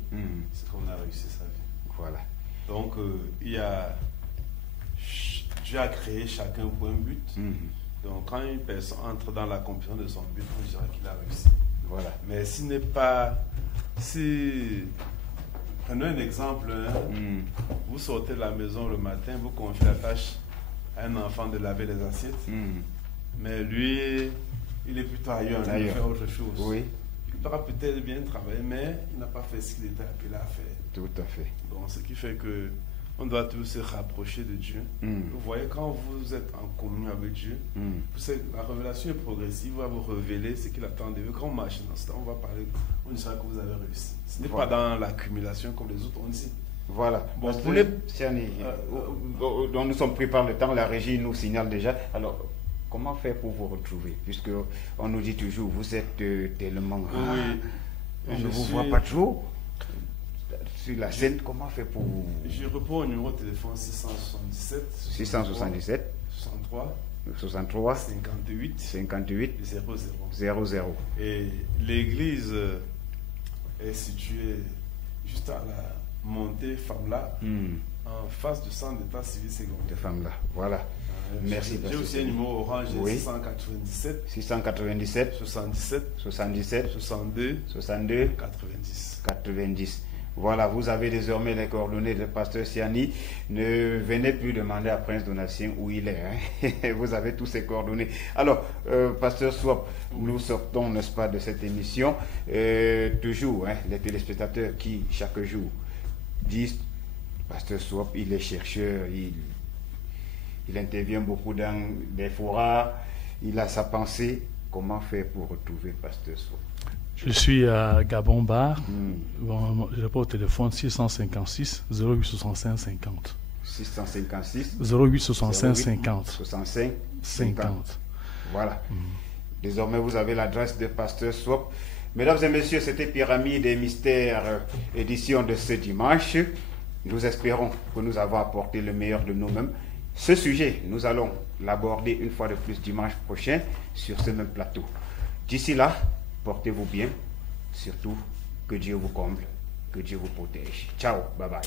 c'est qu'on a réussi sa vie. Voilà. Donc, Dieu a créé chacun pour un but. Donc, quand une personne entre dans la compréhension de son but, on dira qu'il a réussi. Voilà. Mais s'il n'est pas... Prenons un exemple. Vous sortez de la maison le matin, vous confiez la tâche à un enfant de laver les assiettes. Mais lui, il est plutôt ailleurs, il fait autre chose. Oui. Il aura peut-être bien travaillé, mais il n'a pas fait ce qu'il était appelé à faire. Tout à fait. Donc, ce qui fait que on doit tous se rapprocher de Dieu. Vous voyez, quand vous êtes en communion avec Dieu, la révélation est progressive, il va vous révéler ce qu'il attend de vous. Quand on marche dans ce temps, on va parler, on dira que vous avez réussi. Ce n'est pas dans l'accumulation comme les autres ont dit. Voilà. Bon, pour les dont nous sommes pris par le temps, la régie nous signale déjà. Alors, comment faire pour vous retrouver? Puisque on nous dit toujours, vous êtes tellement rare. Je ne vous vois pas trop sur la scène. Comment faire pour vous? Je réponds au numéro de téléphone 677 63 58 00. Et l'église est située juste à la montée Famla, en face du centre d'état civil secondaire. De Famla, voilà. Merci. J'ai aussi un numéro orange, 697 62 90. Voilà, vous avez désormais les coordonnées de pasteur Siani. Ne venez plus demander à Prince Donatien où il est. Vous avez tous ses coordonnées. Alors, pasteur Swap, nous sortons, n'est-ce pas, de cette émission. Toujours, les téléspectateurs qui, chaque jour, disent, pasteur Swap, il est chercheur, il intervient beaucoup dans des forats, il a sa pensée. Comment faire pour retrouver pasteur Swap? Je suis à Gabon Bar. Bon, je réponds au téléphone 656 0865 50. 656 0865 50. 50. Voilà. Désormais, vous avez l'adresse de pasteur Swap. Mesdames et messieurs, c'était Pyramide des Mystères, édition de ce dimanche. Nous espérons que nous avons apporté le meilleur de nous-mêmes. Ce sujet, nous allons l'aborder une fois de plus dimanche prochain sur ce même plateau. D'ici là, portez-vous bien, surtout que Dieu vous comble, que Dieu vous protège. Ciao, bye bye.